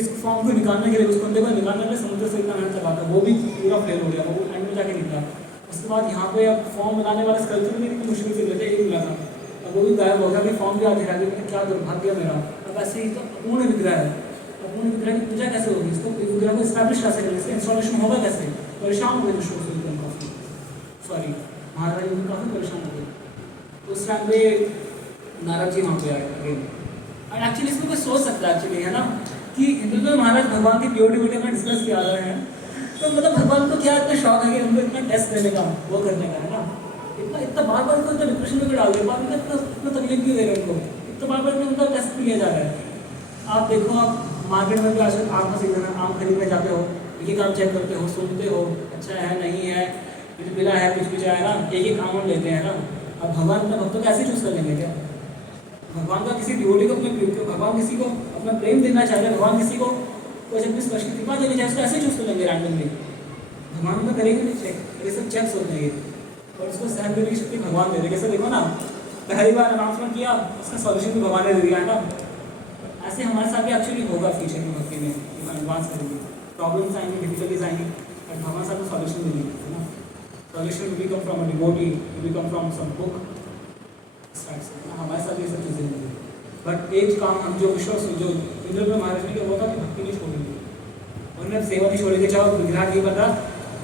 इस फॉर्म को निकालने के लिए, उस बंदे को निकालने के लिए समुद्र से इतना मेहनत लगा था, वो भी पूरा फेल हो गया, वो एंड में जाके निकला। उसके बाद यहाँ पे अब फॉर्म बनाने वाला स्कल्पचर भी इतनी मुश्किल से लेते, एक मिला था, अब वो भी गायब हो गया, कि फॉर्म भी आते रहा, क्या दुर्भाग्य मेरा। अब ऐसे ही तो अपूर्ण विग्रह है, अपूर्ण विग्रह की पूजा कैसे होगी, इसको विग्रह को स्टैब्लिश कैसे करें, इसका इंस्टॉलेशन होगा कैसे, परेशान हो गए विश्व काफ़ी, सॉरी महाराज जी काफ़ी परेशान हो गए। उस टाइम पे नारद जी वहाँ पे आए, और एक्चुअली इसमें कोई सोच सकता है एक्चुअली, है ना, कि हिंदुत्व महाराज भगवान की प्योरिटी वीडियो में डिस्कस किया गया है, तो मतलब भगवान को क्या इतना शौक है कि उनको इतना टेस्ट देने का, वो करने का, है ना, इतना बार को इतना डिप्रेशन में डाल दिया, इतना तकलीफ क्यों दे रहे हैं उनको, इतना बार उनका टेस्ट लिया जा रहा है। आप देखो, आप मार्केट में भी आजकल आम का सीजन है, आम खरीदने जाते हो, एक एक आम चेक करते हो, सुनते हो अच्छा है नहीं है, कुछ मिला है कुछ भी है ना, एक एक आम लेते हैं ना। अब भगवान अपने भक्तों को ऐसे चूज कर लेंगे क्या? भगवान का किसी डिवोटी को अपने भगवान किसी को अपना प्रेम देना चाह रहे हैं, भगवान किसी को कोई अपनी स्पर्श की कृपा देनी चाहे, उसको ऐसे चूज कर लेंगे रैंडमली। भगवान तो करेंगे नहीं चेक, ये सब चेक्स होते हैं और उसको सहन करने की शक्ति भगवान दे रहे। कैसे देखो ना, पहली बार अनाउंसमेंट किया, उसका सॉल्यूशन भी भगवान ने दे दिया है ना। ऐसे हमारे साथ भी एक्चुअली होगा फ्यूचर में भक्ति में, एडवांस करेंगे, प्रॉब्लम्स आएंगे, डिफिकल्टीज आएंगी, बट हमारे साथ सॉल्यूशन मिलेंगे है ना। Solution will come from a devotee, will come from some book, हमारे साथ ये सब चीज़ें मिलेंगी। बट एक काम हम जो विश्वास जो इंद्र में महाराज ने किया वो था कि भक्ति नहीं छोड़ेंगे, उन्होंने सेवा नहीं छोड़ेंगे, चाहे विग्रह की बता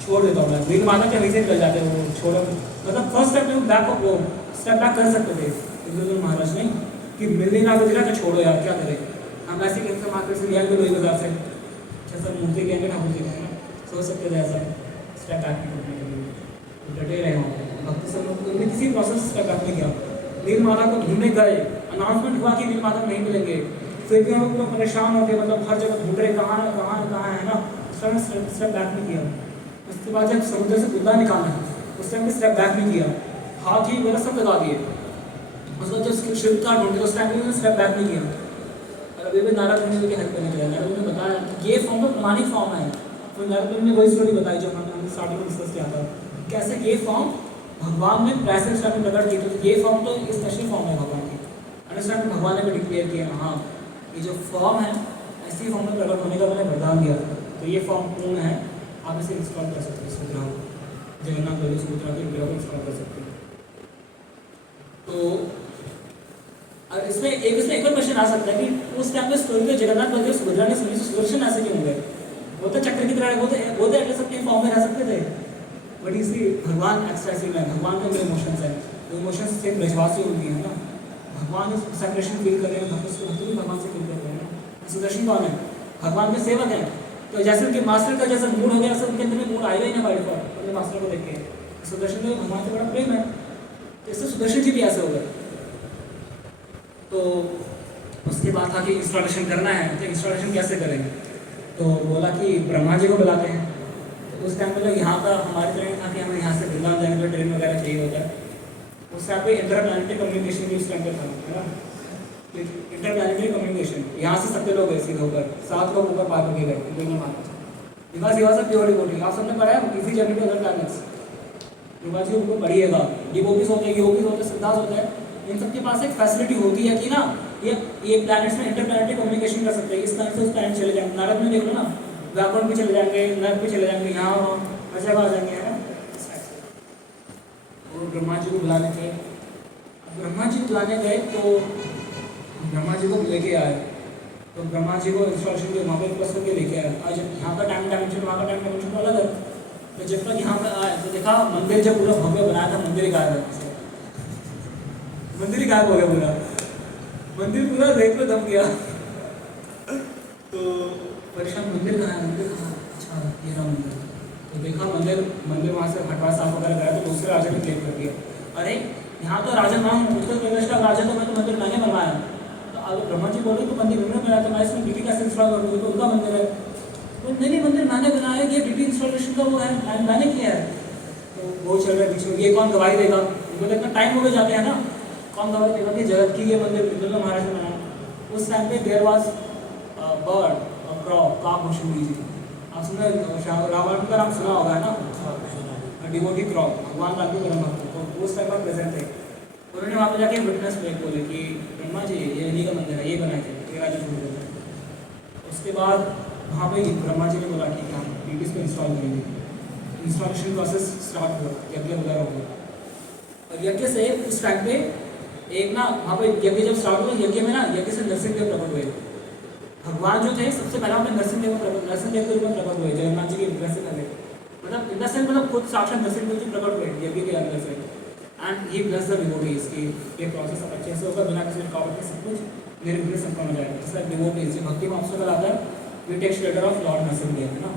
छोड़ देता हूँ मैं, रील माता के वैसे निकल जाते हैं वो छोड़ो, मतलब फर्स्ट स्टेप में बैक वो स्टेप बैक कर सकते थे इंद्र महाराज नहीं कि मिलने ना विग्रह तो छोड़ो यार क्या करें, हम ऐसे कैसे मार्केट से लिया लोही बाजार से अच्छा सब मूर्ति कहेंगे ठाकुर जी कहेंगे, सोच सकते थे ऐसा स्टेप बैक नहीं करने के लिए, डटे रहे वहाँ भक्ति सब लोग उन्होंने किसी प्रोसेस स्टेप बैक नहीं किया। नील माता को ढूंढने गए, अनाउंसमेंट हुआ कि नील माता नहीं मिलेंगे, फिर भी हम लोग परेशान होते मतलब हर जगह ढूंढ रहे कहाँ है ना, उस टाइम स्टेप बैक नहीं किया। उसके बाद जब समुद्र से बुद्धा निकालना उस टाइम भी स्टेप बैक नहीं किया, हाथ ही मेरा सब लगा दिए। उसके बाद जब शिव का ढूंढे उस टाइम भी स्टेप बैक नहीं किया। और अभी भी नारद मुनि की हेल्प करने गया, नारद मुनि ने बताया कि ये फॉर्म तो पुरानी फॉर्म है, तो नारद मुनि ने वही स्टोरी बताई जो हमने स्टार्टिंग में डिस्कस किया था, कैसे ये फॉर्म भगवान ने प्रेजेंस टाइम में प्रकट की, तो ये फॉर्म तो स्पेशल फॉर्म है भगवान की, अंडरस्टैंड भगवान ने भी डिक्लेयर किया हाँ ये जो फॉर्म है ऐसी फॉर्म में प्रकट होने का मैंने वरदान दिया था, तो ये फॉर्म पूर्ण है, आप इसे इंस्टॉल कर सकते हैं इस विग्रह को, जगन्नाथ बलि सुभद्रा के विग्रह को इंस्टॉल कर सकते हैं। तो और इसमें एक और क्वेश्चन आ सकता है कि उस टाइम पे स्टोरी में जगन्नाथ बलदेव सुभद्रा ने सुनी, सुदर्शन ऐसे क्यों हुए? वो तो चक्र की तरह वो तो एटलीस्ट अपने फॉर्म में रह सकते थे, बट इसी भगवान एक्सप्रेसिव है, भगवान के अंदर इमोशंस है, तो इमोशंस से ब्रजवासी होती है ना, भगवान इस सेपरेशन फील कर रहे हैं, भक्त भी भगवान से फील कर रहे हैं। सुदर्शन कौन है? भगवान के सेवक हैं, तो जैसे उनके मास्टर का जैसा मूड हो गया वैसे उनके अंदर में मूड आएगा ही ना बाय डिफॉल्ट अपने मास्टर को देख के। सुदर्शन को भगवान से बड़ा प्रेम है, तो इससे सुदर्शन जी भी ऐसे हो गए। तो उसके बाद था कि इंस्टॉलेशन करना है, तो इंस्टॉलेशन कैसे करेंगे? तो बोला कि ब्रह्मा जी को बुलाते हैं। तो उस टाइम मतलब यहाँ का हमारे ट्रेन था कि हमें यहाँ से वृंदावन जाने के लिए ट्रेन वगैरह चाहिए होता है, उस टाइम पे इंटरप्लानिटरी कम्युनिकेशन भी उस टाइम पे था है ना, इंटरप्लानिटरी कम्युनिकेशन, यहाँ से सबके लोग गए सीधे ऊपर, 7 लोग ऊपर पार करके गए because he was a pure devotee. आप सबने पढ़ा है easy journey to other planets, because ये उनको पढ़िएगा, डिवोटीज होते हैं, योगीज होते हैं, सिद्धार्थ होते हैं, इन सबके पास एक फैसिलिटी होती है कि ना ये प्लैनेट्स में इंटरप्लानिटरी कम्युनिकेशन कर सकते हैं, इस प्लैनेट से उस प्लैनेट चले जाएंगे, नारद में देख लो ना, व्याकरण भी चले जाएंगे, नर्क भी चले जाएंगे, यहाँ हर जगह आ जाएंगे है ना। और ब्रह्मा जी को बुलाने गए, ब्रह्मा जी बुलाने गए तो ब्रह्मा जी को लेके आए, तो ब्रह्मा जी को इंस्टॉलेशन के वहाँ पर प्लस करके लेके आए। आज यहाँ का टाइम डायमेंशन वहाँ का टाइम डायमेंशन अलग है, तो जब तक यहाँ पे आए तो देखा मंदिर जब पूरा भव्य बनाया था, मंदिर ही गायब है, मंदिर ही गायब हो गया पूरा, मंदिर पूरा रेत पे दब गया। तो परेशान मंदिर कहाँ है, मंदिर कहाँ, अच्छा ये रहा मंदिर। तो देखा मंदिर वहाँ से हटवा साफ वगैरह गया, तो दूसरे राजा ने क्लेम कर दिया, अरे यहाँ तो राजा नाम उत्तर प्रदेश का राजा, तो मैं तो मंदिर मैंने बनवाया। तो अगर ब्रह्मा जी बोले तो मंदिर उन्होंने बनाया, तो मैं इसमें डीटी कैसे इंस्टॉल कर दूँगी, तो उनका मंदिर है। तो नहीं मंदिर मैंने बनाया, ये डीटी इंस्टॉलेशन का वो है, मैंने किया है। तो वो चल रहा है बीच में, ये कौन गवाही देगा, उनको इतना टाइम हो गए जाते हैं ना, कौन गवाही देगा कि जगत की ये मंदिर बिल्कुल महाराज ने बनाया। उस टाइम पे देयर वाज बर्ड क्रॉ काक भूषुंडी जी, आप सुना रावण का नाम सुना होगा है ना, डिवोटी क्रॉ, भगवान राम के परम भक्त, तो उस टाइम पर प्रेजेंट थे। उन्होंने वहाँ पे जाके विटनेस ब्रेक बोले कि ब्रह्मा जी ये इन्हीं का मंदिर है, ये बनाए थे, ये राजा छोड़ देते हैं। उसके बाद वहाँ पे ब्रह्मा जी ने बोला कि हम डीटीज को इंस्टॉल करेंगे, इंस्टॉलेशन प्रोसेस स्टार्ट हुआ, यज्ञ वगैरह हुआ। और यज्ञ से उस टाइम पे एक ना वहाँ पे यज्ञ जब स्टार्ट हुआ, यज्ञ में ना यज्ञ से नरसिंह देव प्रकट हुए। भगवान जो थे सबसे पहले अपने नरसिंह देव के रूप में प्रकट हुए, जगन्नाथ जी के विग्रह से पहले, मतलब इन द सेंस मतलब खुद साक्षात नरसिंह देव जी प्रकट हुए यज्ञ के अंदर से। And he bless the devotees की ये प्रोसेस अब अच्छे से होगा, बिना किसी रुकावट के सब कुछ निर्विघ्न संपन्न हो जाएगा। जैसे डिवोटीज जो भक्ति में ऑब्स्टेकल आता है, we take shelter of lord Narasimha Dev है ना,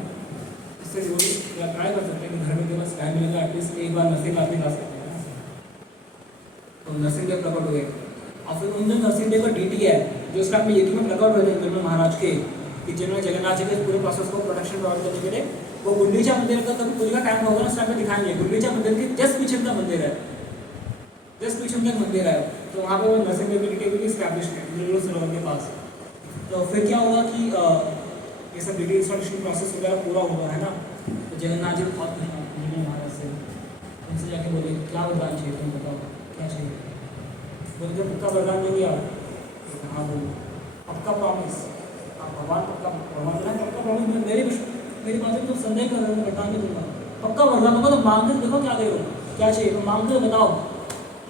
इससे डिवोटीज ट्राई कर सकते हैं कि घर में के पास टाइम मिलेगा एटलीस्ट एक बार नरसिंह आरती गा सकते हैं। तो नरसिंह देव प्रकट हुए, और फिर उन दिन नरसिंह देव का डीटी है जो उस टाइम में यज्ञ में प्रकट हुए थे इंद्र महाराज के, कि जिन्होंने जगन्नाथ जी के पूरे प्रोसेस को प्रोडक्शन प्रोवाइड करने के लिए वो गुंडीचा मंदिर का कभी पूरी का टाइम होगा उस टाइम पे दिखाएंगे। गुंडीचा मंदिर की जस्ट पीछे का मंदिर है, जस्ट पीछे का मंदिर है, तो वहाँ पे वो नर्सिंग फैसिलिटी भी स्टैब्लिश है नेहरू सरोवर के पास। तो फिर क्या हुआ कि ये सब डिटेल इंस्टॉलेशन प्रोसेस वगैरह पूरा हुआ है ना, तो जगन्नाथ जी बहुत खुश हैं महाराज से, उनसे जाके बोले क्या वरदान चाहिए तुम बताओ क्या चाहिए। बोले जब पक्का वरदान देंगे आप, हाँ बोलो पक्का प्रॉमिस, आप भगवान पक्का भगवान पक्का प्रॉमिस, मेरी बात में तुम संदेह कर रहे हो, वरदान नहीं दूंगा, पक्का वरदान होगा तो मांग कर देखो क्या दे रहे हो, क्या चाहिए तो मांग कर बताओ,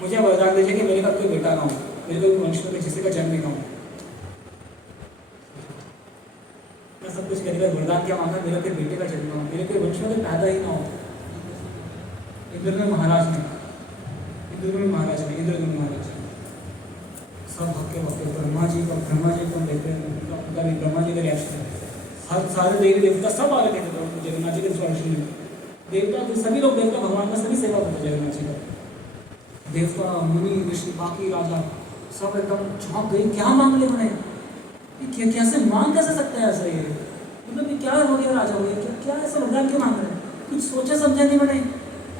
मुझे वरदान दीजिए कि मेरे का कोई बेटा ना हो, मेरे कोई वंश में किसी का जन्म ना हो। मैं सब कुछ करेगा, वरदान क्या मांगा, मेरे कोई बेटे का जन्म ना हो, मेरे कोई वंश में पैदा ही ना हो। इंद्र महाराज ने सब भक्के ब्रह्मा जी को देखते हैं, ब्रह्मा जी का रिएक्शन है, हर सारे देवी देवता सब आ रहे थे जगन्नाथ जी के इंस्टॉलेशन में, देवता तो सभी लोग देवता भगवान का सभी सेवा करते जगन्नाथ जी का, देवता मुनि ऋषि बाकी राजा सब एकदम चौंक गए, क्या मांग ले उन्हें, कैसे मांग कैसे सकते हैं ऐसा, ये मतलब ये क्या हो गया राजा हो गया, क्या ऐसा वरदान क्यों मांग रहे हैं, कुछ सोचा समझा नहीं मैंने,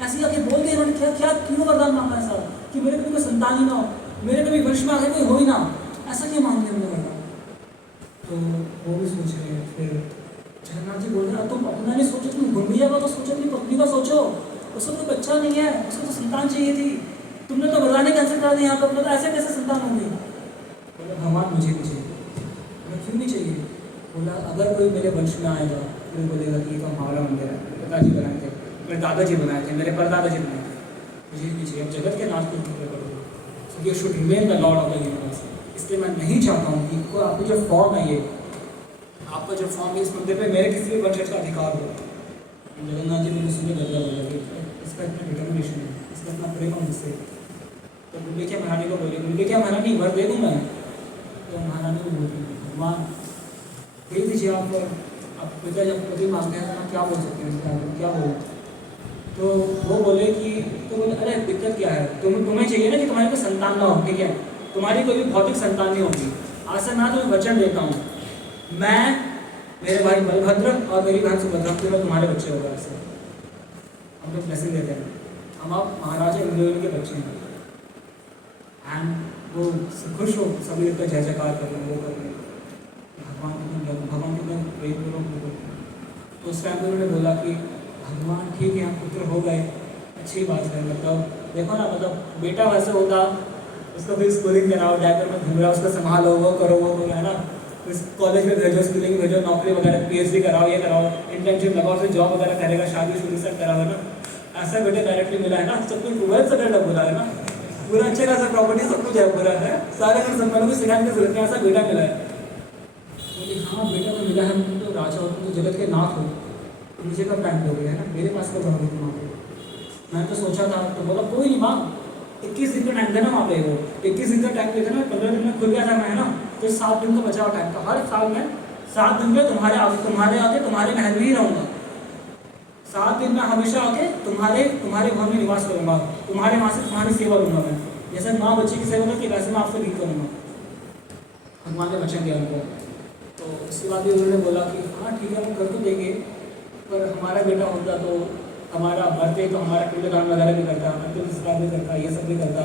ऐसे आके बोल गए इन्होंने, क्या क्यों वरदान मांगा ऐसा कि मेरे कभी कोई संतान ही ना हो, मेरे कभी वंश में आगे कोई हो ही ना, ऐसा क्यों मांग लिया हमने वरदान। तो वो भी सोच रहे हैं, फिर जगन्नाथ जी बोल रहे तुम अपना नहीं सोचो, तुम गुंडिया का तो सोचो, अपनी पत्नी का सोचो, उसको तो बच्चा नहीं है, उसको तो संतान चाहिए थी, तुमने तो वरदान कैंसिल कर दिया, यहाँ पर तो ऐसे कैसे संतान होंगी। बोला भगवान मुझे भी चाहिए, क्यों नहीं चाहिए, बोला अगर कोई मेरे वंश में आएगा फिर बोलेगा कि तो हमारा मंदिर है, मेरे पिताजी बनाए थे, मेरे दादाजी बनाए थे, मेरे परदादाजी बनाए थे, मुझे नहीं चाहिए, अब जगत के नाथ को पूरे करो, so you should remain the Lord of the universe. इसलिए मैं नहीं चाहता हूँ कि आपकी जो फॉर्म है, ये आपका जो फॉर्म है, इस मंदिर पे मेरे किसी भी वंशज का अधिकार हो। जगन्नाथ जी ने सुने गदगद हो गए, इसका इतना डिटर्मिनेशन है, इसका इतना प्रेम है मुझसे। तो गुंडीचा महारानी को बोले, गुंडीचा महारानी वर दे दूँ मैं, तो महारानी को बोलती भगवान दे दीजिए आप पिता जब पति मांगते हैं तो क्या बोल सकते हैं, क्या बोले। तो वो बोले कि तो बोले अरे दिक्कत क्या है, तुम्हें चाहिए ना कि तुम्हारे को संतान ना हो, ठीक है, तुम्हारी कोई भी भौतिक संतान नहीं होगी, आज से मैं तुम्हें वचन देता हूँ, मैं मेरे भाई बलभद्र और मेरी बहन सुभद्रा तुम्हारे बच्चे होगा, ऐसे हम लोग ब्लेसिंग देते हैं, हम आप महाराजा इंद्रदेव के बच्चे हैं। एंड वो खुश हो, सभी लोग जय जयकार कर रहे हैं, वो कर रहे हैं, भगवान को प्रेम करो। तो उस टाइम पर उन्होंने बोला कि भगवान ठीक है, पुत्र हो गए, अच्छी बात है, मतलब देखो ना, मतलब बेटा वैसे होता, उसको फिर स्कूलिंग कराओ, डायपर में घूम रहा, उसको संभालो, वो करो है ना, उस कॉलेज में भेजो, स्कूलिंग भेजो, नौकरी वगैरह PhD कराओ, ये कराओ, इंटर्नशिप लगाओ, फिर जॉब वगैरह करेगा, शादी शुरू सब कराओ, है ना, ऐसा बेटे डायरेक्टली मिला है ना, सब कुछ वेल सेटल्ड बोला है ना, पूरा अच्छे खासा प्रॉपर्टी सब कुछ है, पूरा है, सारे संबंधों को सिखाने की जरूरत नहीं, ऐसा बेटा मिला है। बोले हाँ बेटा तो मिला है, तुम तो राजा हो, तुम तो जगत के नाथ हो, मुझे कब टाइम दोगे, है ना, मेरे पास कब रहोगे तुम वहाँ पे, मैं तो सोचा था। तो बोला कोई नहीं माँ, 21 दिन का टाइम देना वहाँ पे, वो 21 दिन का टाइम देते ना, 15 दिन में खुल गया था मैं, है ना, तो 7 दिन का बचा हुआ टाइम था, हर साल में 7 दिन में तुम्हारे आके तुम्हारे महल में ही रहूँगा, 7 दिन में हमेशा आके तुम्हारे घर में निवास करूँगा, तुम्हारे वहाँ से तुम्हारी सेवा लूँगा मैं, जैसे माँ बच्चे की सेवा करती वैसे मैं आपसे डील करूँगा। भगवान ने वचन दिया उनको। तो उसके बाद भी उन्होंने बोला कि हाँ ठीक है, हम कर तो देंगे, पर हमारा बेटा होता तो हमारा भरते तो हमारा पिंडदान वगैरह भी करता, अंतिम संस्कार भी करता, ये सब भी करता,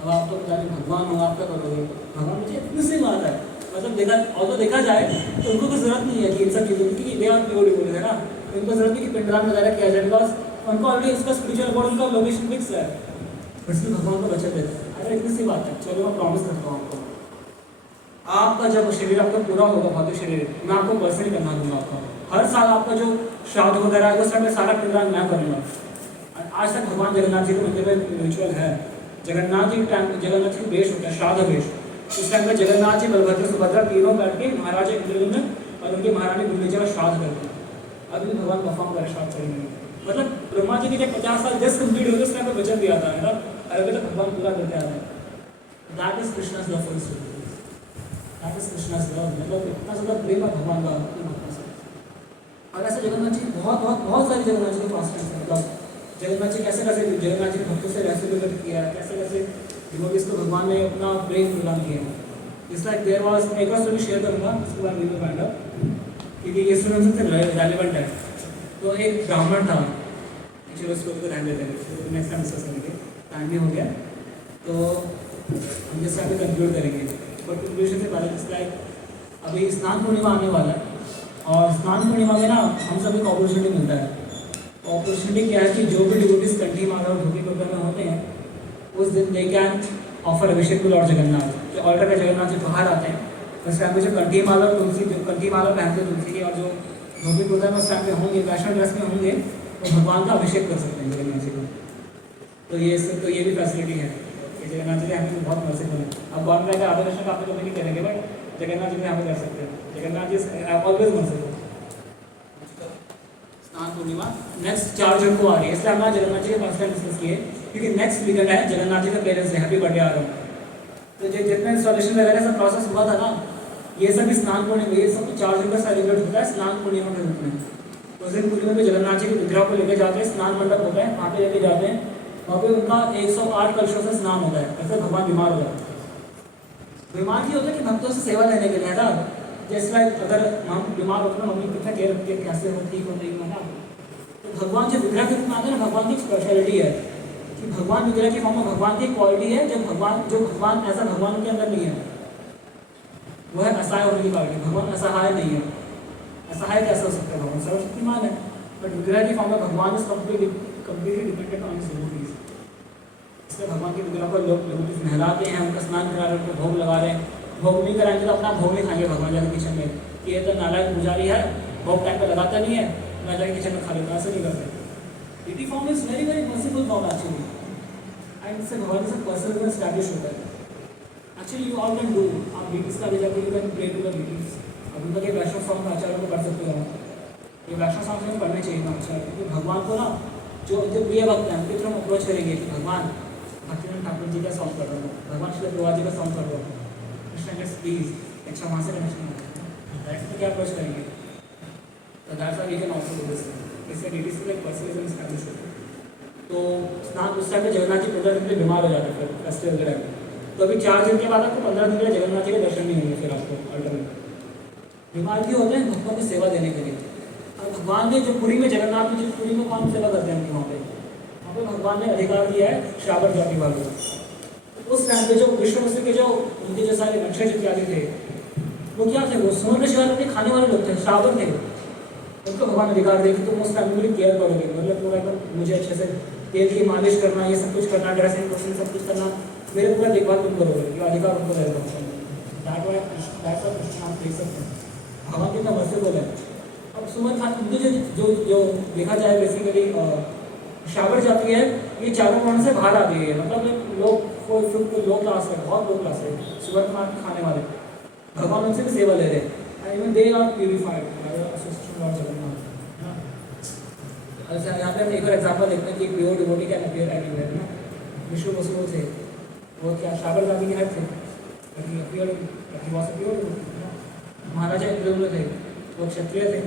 अब आप तो पता नहीं भगवान हो, आप क्या करोगे। भगवान मुझे इतनी सी बात है, मतलब देखा जाए तो उनको कोई जरूरत नहीं है कि इन सब चीज़ों की, क्योंकि दे आर प्योर डिवोटीज, है ना, उनको जरूरत नहीं कि पिंडदान वगैरह किया जाए, बिकॉज उनको ऑलरेडी उसका स्पिरिचुअल बोर्ड उनका लोकेशन फिक्स है, इसलिए भगवान को बचत देता है। अरे इतनी सी बात है, चलो मैं प्रॉमिस करता हूँ आपको, आपका जब शरीर आपका पूरा होगा, भौतिक शरीर, मैं आपको पर्सनली करना दूंगा, आपका हर साल आपका जो श्राद्ध वगैरह है, उस समय सारा पिंडदान मैं करूँगा। आज तक भगवान जगन्नाथ जी के मंदिर में रिचुअल है, जगन्नाथ जी के वेश होता है, श्राद्ध वेश, उस टाइम में जगन्नाथ जी, बलभद्र, सुभद्रा तीनों करके महाराजा इंद्रदेव और उनकी महारानी गुंडीचा का श्राद्ध करते हैं। अभी भी भगवान परफॉर्म करे श्राद्ध करेंगे, मतलब ब्रह्मा जी के जब 50 साल जस्ट कंप्लीट हो गए, उस टाइम पर वचन दिया था, है ना, अभी तक भगवान पूरा करते आ रहे हैं। That is Krishna's love for his devotees, that is Krishna's love, मतलब इतना ज़्यादा प्रेम है भगवान का अपनी भक्तों से। और ऐसे जगन्नाथ जी बहुत सारी जगन्नाथ जी के पास हैं, मतलब जगन्नाथ जी कैसे जगन्नाथ जी के भक्तों से रेसिप्रोकेट किया है, कैसे डिवोटीज को भगवान ने अपना प्रेम प्रदान किया है। इट्स लाइक देयर वाज, मैं एक और स्टोरी शेयर करूँगा, उसके बाद वीडियो फाइंड अप। क्योंकि ये स्टूडेंट्स से रेलिवेंट है। तो एक ब्राह्मण था, चलो स्टोरी को ध्यान देते हैं, नेक्स्ट टाइम डिस्कस करेंगे, टाइम भी हो गया। तो हम जिस टाइम पे कंक्लूड करेंगे, और कंक्लूजन से पहले जिस लाइक अभी स्नान पूर्णिमा आने वाला है, और स्नान पूर्णिमा में ना हम सभी को अपॉर्चुनिटी मिलता है। अपॉर्चुनिटी क्या है कि जो भी डिवोटीज कंठी माला और धोती कुर्ता में होते हैं, उस दिन they can offer abhishek to Lord Jagannath. जो ऑल्टर का जगन्नाथ जी बाहर आते हैं, उस टाइम पे जो कंठी माला और तुलसी, जो कंठी माला पहनते तुलसी की, और जो धोती कुर्ता में उस टाइम पे होंगे, वैष्णव ड्रेस में होंगे, तो भगवान का अभिषेक कर सकते हैं जगन्नाथ जी को। तो ये भी फैसिलिटी है कि जगन्नाथ जी हमें बहुत मर्सीफुल है। अब गवर्नमेंट का आदर्श का आप कभी नहीं करेंगे, बट जगन्नाथ जी में हमें कर सकते हैं। Jagannath ji always merciful. स्नान पूर्णिमा नेक्स्ट 4 जून को आ रही है, इसलिए हमने जगन्नाथ जी के पास डिस्कस किए, क्योंकि नेक्स्ट वीकेंड है जगन्नाथ जी का पेरेंट्स डे, हैप्पी बर्थडे आ रहा हूँ। तो जो जितना इंस्टॉलेशन वगैरह सब प्रोसेस हुआ था ना, ये सब स्नान पूर्णिमा, ये सब 4 जून का सेलिब्रेट होता है स्नान पूर्णिमा के रूप में। उस दिन पूर्णिमा में जगन्नाथ जी के विग्रह को लेकर जाते हैं, स्नान मंडप होता है, वहाँ पे लेके जाते हैं, वहाँ पे उनका 108 कलशों से स्नान होता है। ऐसे भगवान बीमार हो जाते हैं। बीमार क्यों होता है कि भक्तों से सेवा लेने के लिए है ना। जैसे लाइक अगर हम बीमार होते हैं, मम्मी कितना केयर रखती है, कैसे हो, ठीक हो, नहीं हो ना। तो भगवान जो विग्रह के रूप में आते हैं ना, भगवान की स्पेशलिटी है कि भगवान विग्रह की फॉर्म में भगवान की क्वालिटी है, जो भगवान ऐसा भगवान के अंदर नहीं है, वो है असहाय होने की क्वालिटी। भगवान असहाय नहीं है। असहाय कैसे हो सकता है? भगवान सर्वशक्तिमान है, बट विग्रह की फॉर्म में भगवान is completely dependent on his devotees. इसलिए भगवान के विग्रह को लोग डिवोटीज नहलाते हैं, उनका स्नान करा रहे हैं, उनको भोग लगा रहे हैं। भोग नहीं कराएंगे तो अपना भोग नहीं खाएंगे भगवान जाके किचन में, कि ये तो नालायक पुजारी है, भोग टाइम पर लगाता नहीं है, मैं जाके किचन में खा लेता, ऐसे नहीं करते। Deity form is very very merciful form actually, and इससे भगवान से पर्सनल एस्टैब्लिश होता है। Actually you all can do, आप डीटीज का ले जाकर you can pray to the deities. अभी तक ये वैष्णव सॉन्ग आचार्यों को पढ़ सकते हो, ये वैष्णव सॉन्ग में पढ़ने चाहिए ना आचार्य, क्योंकि भगवान को ना जो प्रिय भक्त हैं उनके थ्रू हम अप्रोच करेंगे कि भगवान भक्तिनाथ ठाकुर जी का सॉन्ग कर रहा हूँ, भगवान श्री प्रभुपाद जी का सॉन्ग कर रहा हूँ, कृष्ण गेट्स प्लीज, अच्छा वहाँ से कनेक्शन डायरेक्ट तो क्या अप्रोच करेंगे। तो that's why we can also do this. इससे डीटीज के लिए पर्सनलिज्म एस्टैब्लिश होता है। तो स्नान उस टाइम पे जगन्नाथ जी 15 दिन के लिए बीमार हो जाते हैं फिर फेस्टिवल के टाइम। तो अभी 4 दिन के बाद आपको 15 दिन के लिए जगन्नाथ जी के दर्शन नहीं होंगे। फिर आपको अल्टरनेट बीमार क्यों होते हैं? भक्तों की सेवा देने के लिए। और भगवान ने जो पुरी में जगन्नाथ में, जो पुरी में कौन सेवा करते हैं वहाँ पे भगवान ने अधिकार दिया है श्रावण जाति वालों को। उस टाइम पे जो विष्णु के जो उनके जो सारे वंशज इत्यादि थे, वो क्या थे? वो सुमन शिवालय के खाने वाले लोग थे, श्रावण थे। उनको भगवान अधिकार दे कि तुम उस टाइम में केयर करोगे, मतलब पूरा एकदम मुझे अच्छे से तेल की मालिश करना, ये सब कुछ करना, ड्रेसिंग वॉशिंग सब कुछ करना, मेरे पूरा देखभाल तुम करोगे, ये अधिकार उनको रहेगा। कृष्ण आप देख सकते हैं भगवान कितना मर्सीफुल है। अब सुमन खान जो देखा जाए बेसिकली श्रावण जाती है, ये चारों वर्ण से बाहर आ गई है, मतलब लोग लो क्लास है, बहुत लो क्लास है, सुमन खान खाने वाले भगवान उनसे भी सेवा ले रहे हैं, इवन दे आर प्यूरिफाइड। अच्छा, यहाँ पे हम एक और एग्जाम्पल देखते हैं कि pure devotee can appear anywhere ना। विष्णु वसुदेव थे, वो क्या श्रावण जाति के हेड थे, महाराजा इंद्रद्युम्न थे, वो क्षत्रिय थे।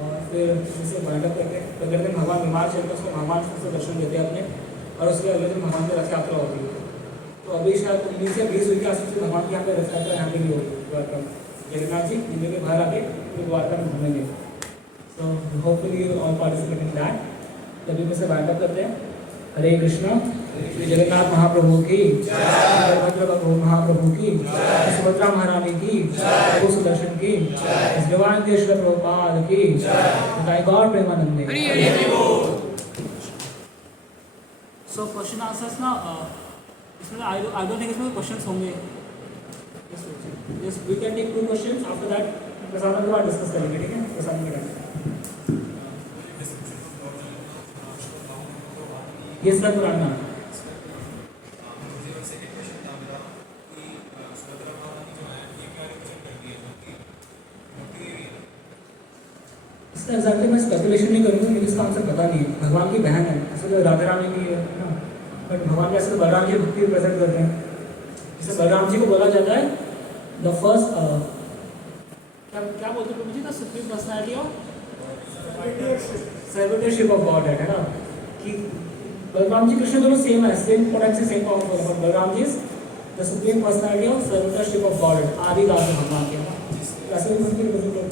और फिर उसे वाइंडअप करके अगले दिन भगवान बीमार चलकर उसको भगवान से दर्शन देते हैं अपने, और उसके अगले दिन भगवान की रथ यात्रा होती है। तो अभी शायद 19 से 20 वीक के आसपास भगवान की यहाँ पे रथ यात्रा यहाँ पे भी होगी द्वारका में। जगन्नाथ जी दिल्ली के बाहर आके तो द्वारका में घूमेंगे। So hopefully all participate in that. तभी में से वाइंडअप करते हैं। हरे कृष्णा, श्री जगन्नाथ महाप्रभु की, बलभद्र महाप्रभु की, सुभद्रा महारानी की, प्रभु सुदर्शन की, भगवान के श्री प्रभुपाद की, गॉड प्रेमानंदे। सो क्वेश्चन आंसर्स ना, इसमें आई डोंट थिंक इसमें क्वेश्चंस होंगे। We can take 2 questions, after that prasad के बाद डिस्कस करेंगे, ठीक है? प्रसाद के टाइम ये सब पुराना इसका एग्जैक्टली मैं स्पेकुलेशन नहीं करूँगा क्योंकि इसका आंसर पता नहीं है। भगवान की बहन है, ऐसे तो राधा रानी की है ना, बट भगवान कैसे बलराम जी भक्ति रिप्रेजेंट करते हैं। जैसे बलराम जी को बोला जाता है द फर्स्ट क्या बोलते हैं जी, the supreme personality of servitorship of god है ना, कि बलराम जी कृष्ण दोनों सेम है, same potency same powerful, but Balram ji is the supreme personality of servantship of god, आदि दास भगवान के ऐसे भी मुमकिन है बिल्कुल।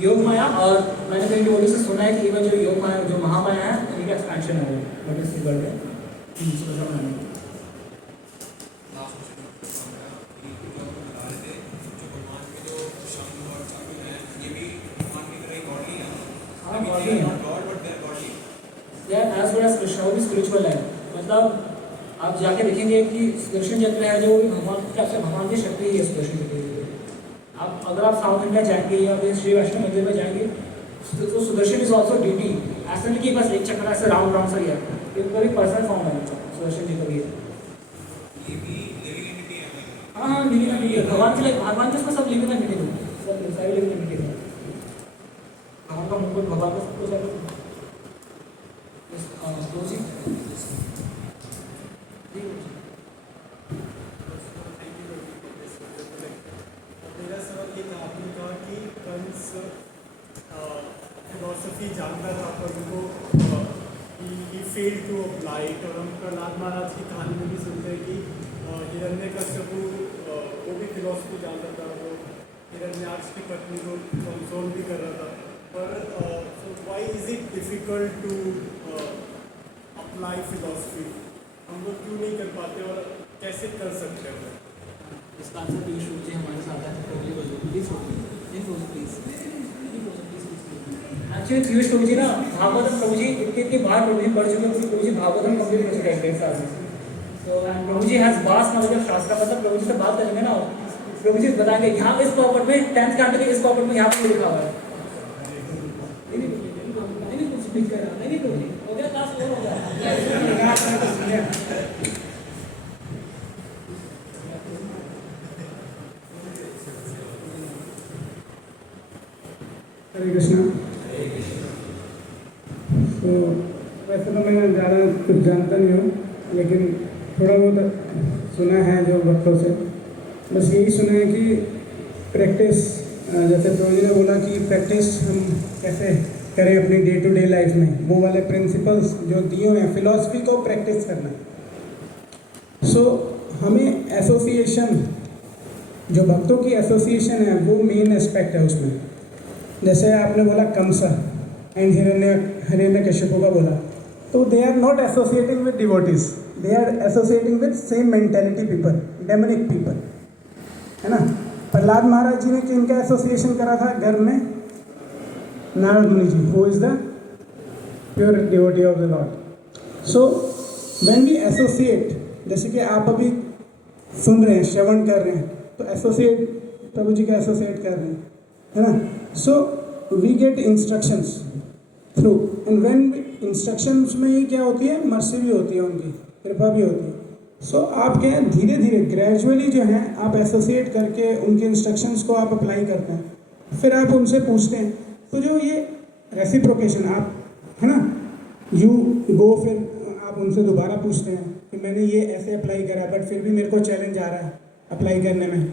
योग माया, और मैंने कहीं डिवोटी से सुना है कि इवन जो योग माया, जो महामाया है, उनका एक्सपेंशन है वो मटेरियल वर्ल्ड में। हाँ बॉडी है, एज वेल एज कृष्ण, वो भी स्पिरिचुअल है। मतलब आप जाके देखेंगे कि सुदर्शन चक्र है जो भगवान की शक्ति ही है सुदर्शन चक्र। आप अगर आप साउथ इंडिया जाएंगे या फिर श्री वैष्णव मंदिर में जाएंगे तो सुदर्शन इज ऑल्सो डीटी। ऐसा नहीं कि बस एक चक्र ऐसे राउंड राउंड सा ही है, एक बड़ी पर्सनल फॉर्म है सुदर्शन जी का भी है। हाँ लिविंग एंटिटी है भगवान के लिए, भगवान के उसमें सब लिविंग एंटिटी है, सब सारी लिविंग एंटिटी है। भगवान का मुकुट, भगवान का सब कुछ है। तो जी मेरा सवाल ये था, आपने कहा कि कंस फिलॉसफी जानता था पर उनको ही फेल टू अप्लाई इट, और हम प्रहलाद महाराज की कहानी में भी सुनते हैं कि हिरण्यकश्यप वो भी फिलॉसफी जानता था, वो हिरण्याक्ष की पत्नी को कंसोल भी कर रहा था, पर why is it difficult to apply philosophy? हम लोग क्यों नहीं कर पाते और कैसे कर सकते हैं? इसका आंसर पीयूष जी हमारे साथ है, तो प्लीज एक्चुअली पीयूष प्रभु जी ना भागवतम प्रभु जी इतनी बार प्रभु जी पढ़ चुके हैं, प्रभु जी भागवतम कंप्लीट कर चुके हैं 1.5 साल से। तो प्रभु जी हैज वास्ट नॉलेज ऑफ शास्त्र। मतलब प्रभु जी से बात करेंगे ना, प्रभु जी बताएंगे यहाँ इस टॉपिक में 10th कांड के इस टॉपिक में यहाँ पर लिखा हुआ है। नहीं कुछ भी कह रहा नहीं प्रभु जी हो गया, क्लास ओवर हो गया। हरे कृष्णा। तो वैसे तो मैं ज़्यादा कुछ जानता नहीं हूँ, लेकिन थोड़ा बहुत सुना है जो भक्तों से। बस यही सुना है कि प्रैक्टिस, जैसे प्रभु जी ने बोला कि प्रैक्टिस हम कैसे करें अपनी डे टू डे लाइफ में, वो वाले प्रिंसिपल्स जो दिए हुए हैं फिलॉसफी को प्रैक्टिस करना। सो हमें एसोसिएशन, जो भक्तों की एसोसिएशन है वो मेन एस्पेक्ट है उसमें। जैसे आपने बोला कंसा एंड हिरण्यकश्यप का बोला, तो they are not associating with devotees, they are associating with same mentality people, demonic people, है ना। प्रहलाद महाराज जी ने किनका एसोसिएशन करा था घर में? Narad Muni ji, who is the pure devotee of the lord. So when we associate, जैसे कि आप अभी सुन रहे हैं, श्रवण कर रहे हैं, तो एसोसिएट प्रभु जी का एसोसिएट कर रहे हैं, है ना। So we get instructions through, and when instructions में ही क्या होती है, मर्सी भी होती है, उनकी कृपा भी होती है। सो आप क्या है, धीरे धीरे ग्रेजुअली जो है आप एसोसिएट करके उनके इंस्ट्रक्शंस को आप अप्लाई करते हैं, फिर आप उनसे पूछते हैं। तो जो ये रेसिप्रोकेशन आप, है ना, यू गो, फिर आप उनसे दोबारा पूछते हैं कि मैंने ये ऐसे अप्लाई करा बट फिर भी मेरे को चैलेंज आ रहा है अप्लाई करने में,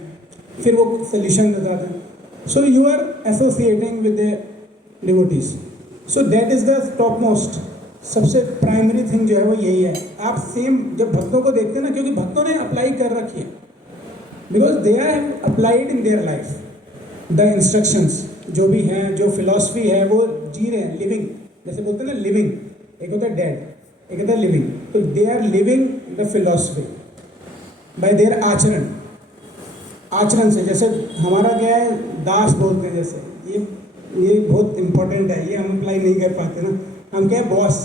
फिर वो सोल्यूशन बताते हैं। So you are associating with the devotees. So that is the top most, सबसे प्राइमरी थिंग जो है वो यही है। आप सेम जब भक्तों को देखते हैं ना, क्योंकि भक्तों ने अप्लाई कर रखी है, because they are applied in their life the instructions जो भी हैं, जो फिलॉसफी है वो जी रहे हैं, लिविंग, जैसे बोलते हैं ना लिविंग, एक होता है डेड, एक होता है लिविंग। तो they are living the philosophy by their आचरण, आचरण से। जैसे हमारा क्या है, दास बोलते हैं, जैसे ये बहुत इंपॉर्टेंट है, ये हम अप्लाई नहीं कर पाते ना। हम क्या है, बॉस,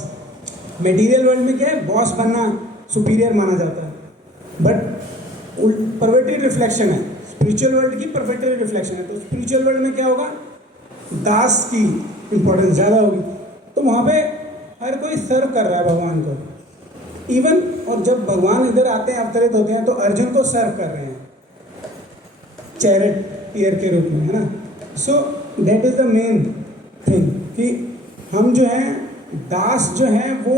मटेरियल वर्ल्ड में क्या है, बॉस बनना सुपीरियर माना जाता है, बट परवर्टेड रिफ्लेक्शन है, स्पिरिचुअल वर्ल्ड की परवर्टेड रिफ्लेक्शन है। तो स्पिरिचुअल वर्ल्ड में क्या होगा, दास की इंपॉर्टेंस ज़्यादा होगी। तो वहाँ पे हर कोई सर्व कर रहा है भगवान को इवन, और जब भगवान इधर आते हैं, अवतरित होते हैं, तो अर्जुन को सर्व कर रहे हैं चैरिटियर के रूप में, है ना। सो that is the main thing कि हम जो हैं, दास जो हैं, वो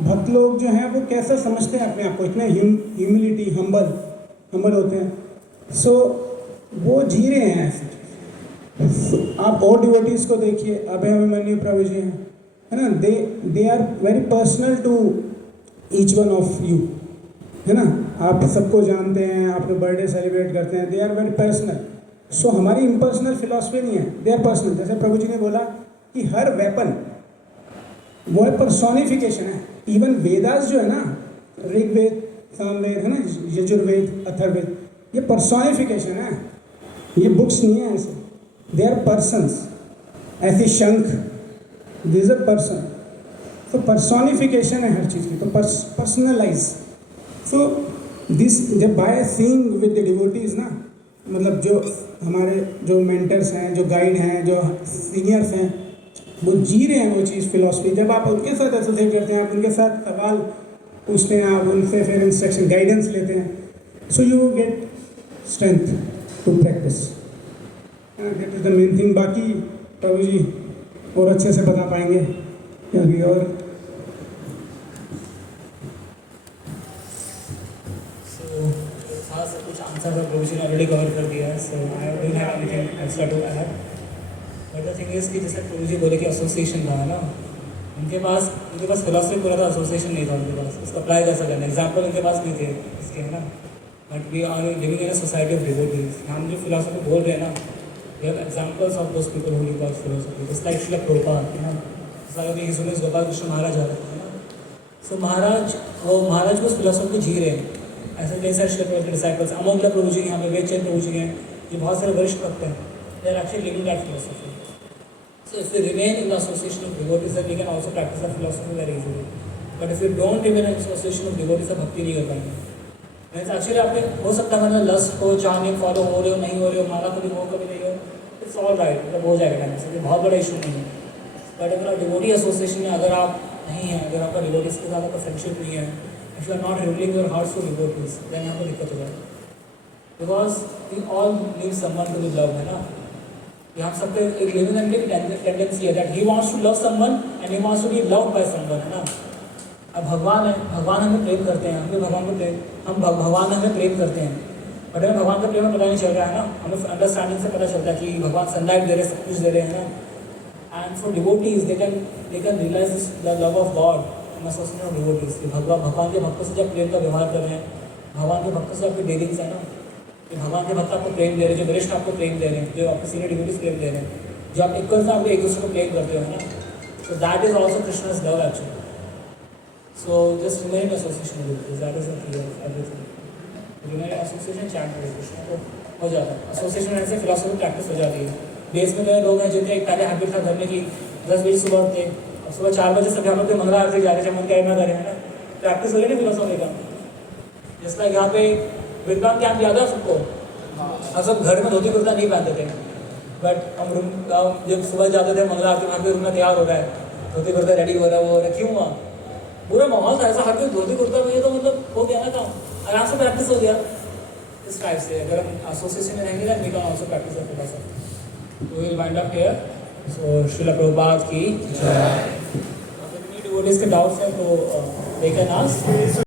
भक्त लोग जो हैं वो कैसे समझते हैं अपने आप को, इतने ह्यूमिलिटी, हम्बल होते हैं। सो वो जी रहे हैं ऐसे, आप और डिवोटीज को देखिए, अभय अभिमन्यु प्रभु जी हैं, है ना, they are very personal to each one of you, है ना, आप सबको जानते हैं, आपके बर्थडे सेलिब्रेट करते हैं, दे आर वेरी पर्सनल। सो हमारी इम्पर्सनल फिलॉसफी नहीं है, दे आर पर्सनल। जैसे प्रभु जी ने बोला कि हर वेपन वो है पर्सोनिफिकेशन है। इवन वेदास जो है ना, ऋग्वेद, सामवेद, है ना, यजुर्वेद, अथर्ववेद, ये पर्सोनिफिकेशन है, ये बुक्स नहीं है ऐसे, दे आर पर्सन्स। ऐसी शंख, दिस अ पर्सन, तो पर्सोनिफिकेशन है हर चीज़ की, तो पर्सनलाइज। सो दिस जब by seeing with the devotees ना, मतलब जो हमारे जो मेंटर्स हैं, जो गाइड हैं, जो सीनियर्स हैं, वो जी रहे हैं वो चीज़, फिलॉसफी। जब आप उनके साथ एसोसिएट करते हैं, आप उनके साथ सवाल पूछते हैं, आप उनसे फिर इंस्ट्रक्शन गाइडेंस लेते हैं, so you get strength to practice. That is the main thing. बाकी प्रभु जी और अच्छे से बता पाएंगे क्योंकि और खास कुछ आंसर प्रभु जी ने ऑलरेडी कवर कर दिया है, so I don't have anything extra to add. But the thing is कि जैसे प्रभु जी बोले कि एसोसिएशन था ना, उनके पास फिलॉसफी पूरा था, एसोसिएशन नहीं था उनके पास, उसको अप्लाई कैसे करना, एग्जाम्पल उनके पास नहीं थे इसके, है ना। But we are living in a society of devotees. हम जो फिलॉसफी बोल रहे हैं ना, we have examples of those people who live out philosophy, just like Srila Prabhupada, है ना, जैसा कि गोपाल कृष्ण महाराज आ रहे हैं ना। सो महाराज को उस फिलॉसफी को जी रहे हैं। ऐसे कई सारे श्रील के डिसाइपल्स, अमोघला प्रभु जी यहाँ पे, वेदचंद प्रभु जी हैं, जो बहुत सारे वरिष्ठ भक्त हैं, they are actually living that philosophy. So if we remain in the association of devotees, then we can also practice that philosophy very easily. But if we don't remain in the association of devotees, तो भक्ति नहीं कर पाएंगे। Means actually आपके हो सकता है मतलब लस्ट हो, चाहने फॉलो हो रहे हो, नहीं हो रहे हो, माला कभी हो कभी नहीं हो, इट्स ऑल राइट, मतलब हो जाएगा टाइम से, बहुत बड़ा इशू नहीं है। बट अगर आप डिवोटी एसोसिएशन में अगर आप नहीं हैं, अगर आपका डिवोटीज के साथ आपका फ्रेंडशिप नहीं है, if you are not revealing your hearts to devotees, then यहाँ पर दिक्कत हो जाएगी। Because we all need someone to be love, है ना। हम सबके एक लिविंग टेंडेंसी है that he wants to love someone and he wants to be loved by someone, है ना। अब भगवान है, भगवान हमें प्रेम करते हैं, हमें भगवान को प्रेम, भगवान हमें प्रेम करते हैं, बट हमें भगवान का प्रेम पता नहीं चल रहा है ना। हमें अंडरस्टैंडिंग से पता चलता है कि भगवान सनलाइट दे रहे, सब कुछ दे रहे हैं ना। And for devotees they can realise this the love of God in association of devotees, कि भगवान के भक्तों से जब प्रेम का व्यवहार कर रहे हैं, भगवान के भक्तों से आपकी डीलिंग्स है ना, कि भगवान के भक्त आपको प्रेम दे रहे हैं, जो वरिष्ठ आपको प्रेम दे रहे हैं, जो आपके सीनियर डिवोटीज प्रेम दे रहे हैं, जो आप इक्वल से आपको एक दूसरे को प्रेम करते हो, है ना। So that is also Krishna's love actually. So just remain in association with, that is the key of everything. Remain association, chant करें कृष्ण, तो हो जाता है। एसोसिएशन ऐसे फिलॉसफी प्रैक्टिस हो जाती है। देश में तो लोग हैं जिनके एक पहले हैबिट था घर में कि 10 बजे सुबह उठते, अब सुबह 4 बजे सब हम लोग मंगला आरती जा रहे थे, मन क्या ना करें, है ना। प्रैक्टिस हो रही ना फिलॉसफी का। जैसे लाइक यहाँ पे विद्वान कैंप याद है सबको, हम सब घर में धोती कुर्ता नहीं पहनते थे, बट हम जब सुबह जाते थे मंगला आरती, वहाँ पे रूम में तैयार हो रहा है, धोती कुर्ता रेडी हो रहा है, वो हो रहा है, क्यों हुआ, पूरा माहौल था ऐसा, हर कोई धोती कुर्ता में, तो मतलब हो गया ना काम, आराम से प्रैक्टिस हो गया इस टाइप से। अगर हम एसोसिएशन में रहेंगे ना, we can also practise the philosophy. We will wind up here. So Srila Prabhupada की जय। डिवोटीज के डाउट्स हैं तो दे कैन आस्क।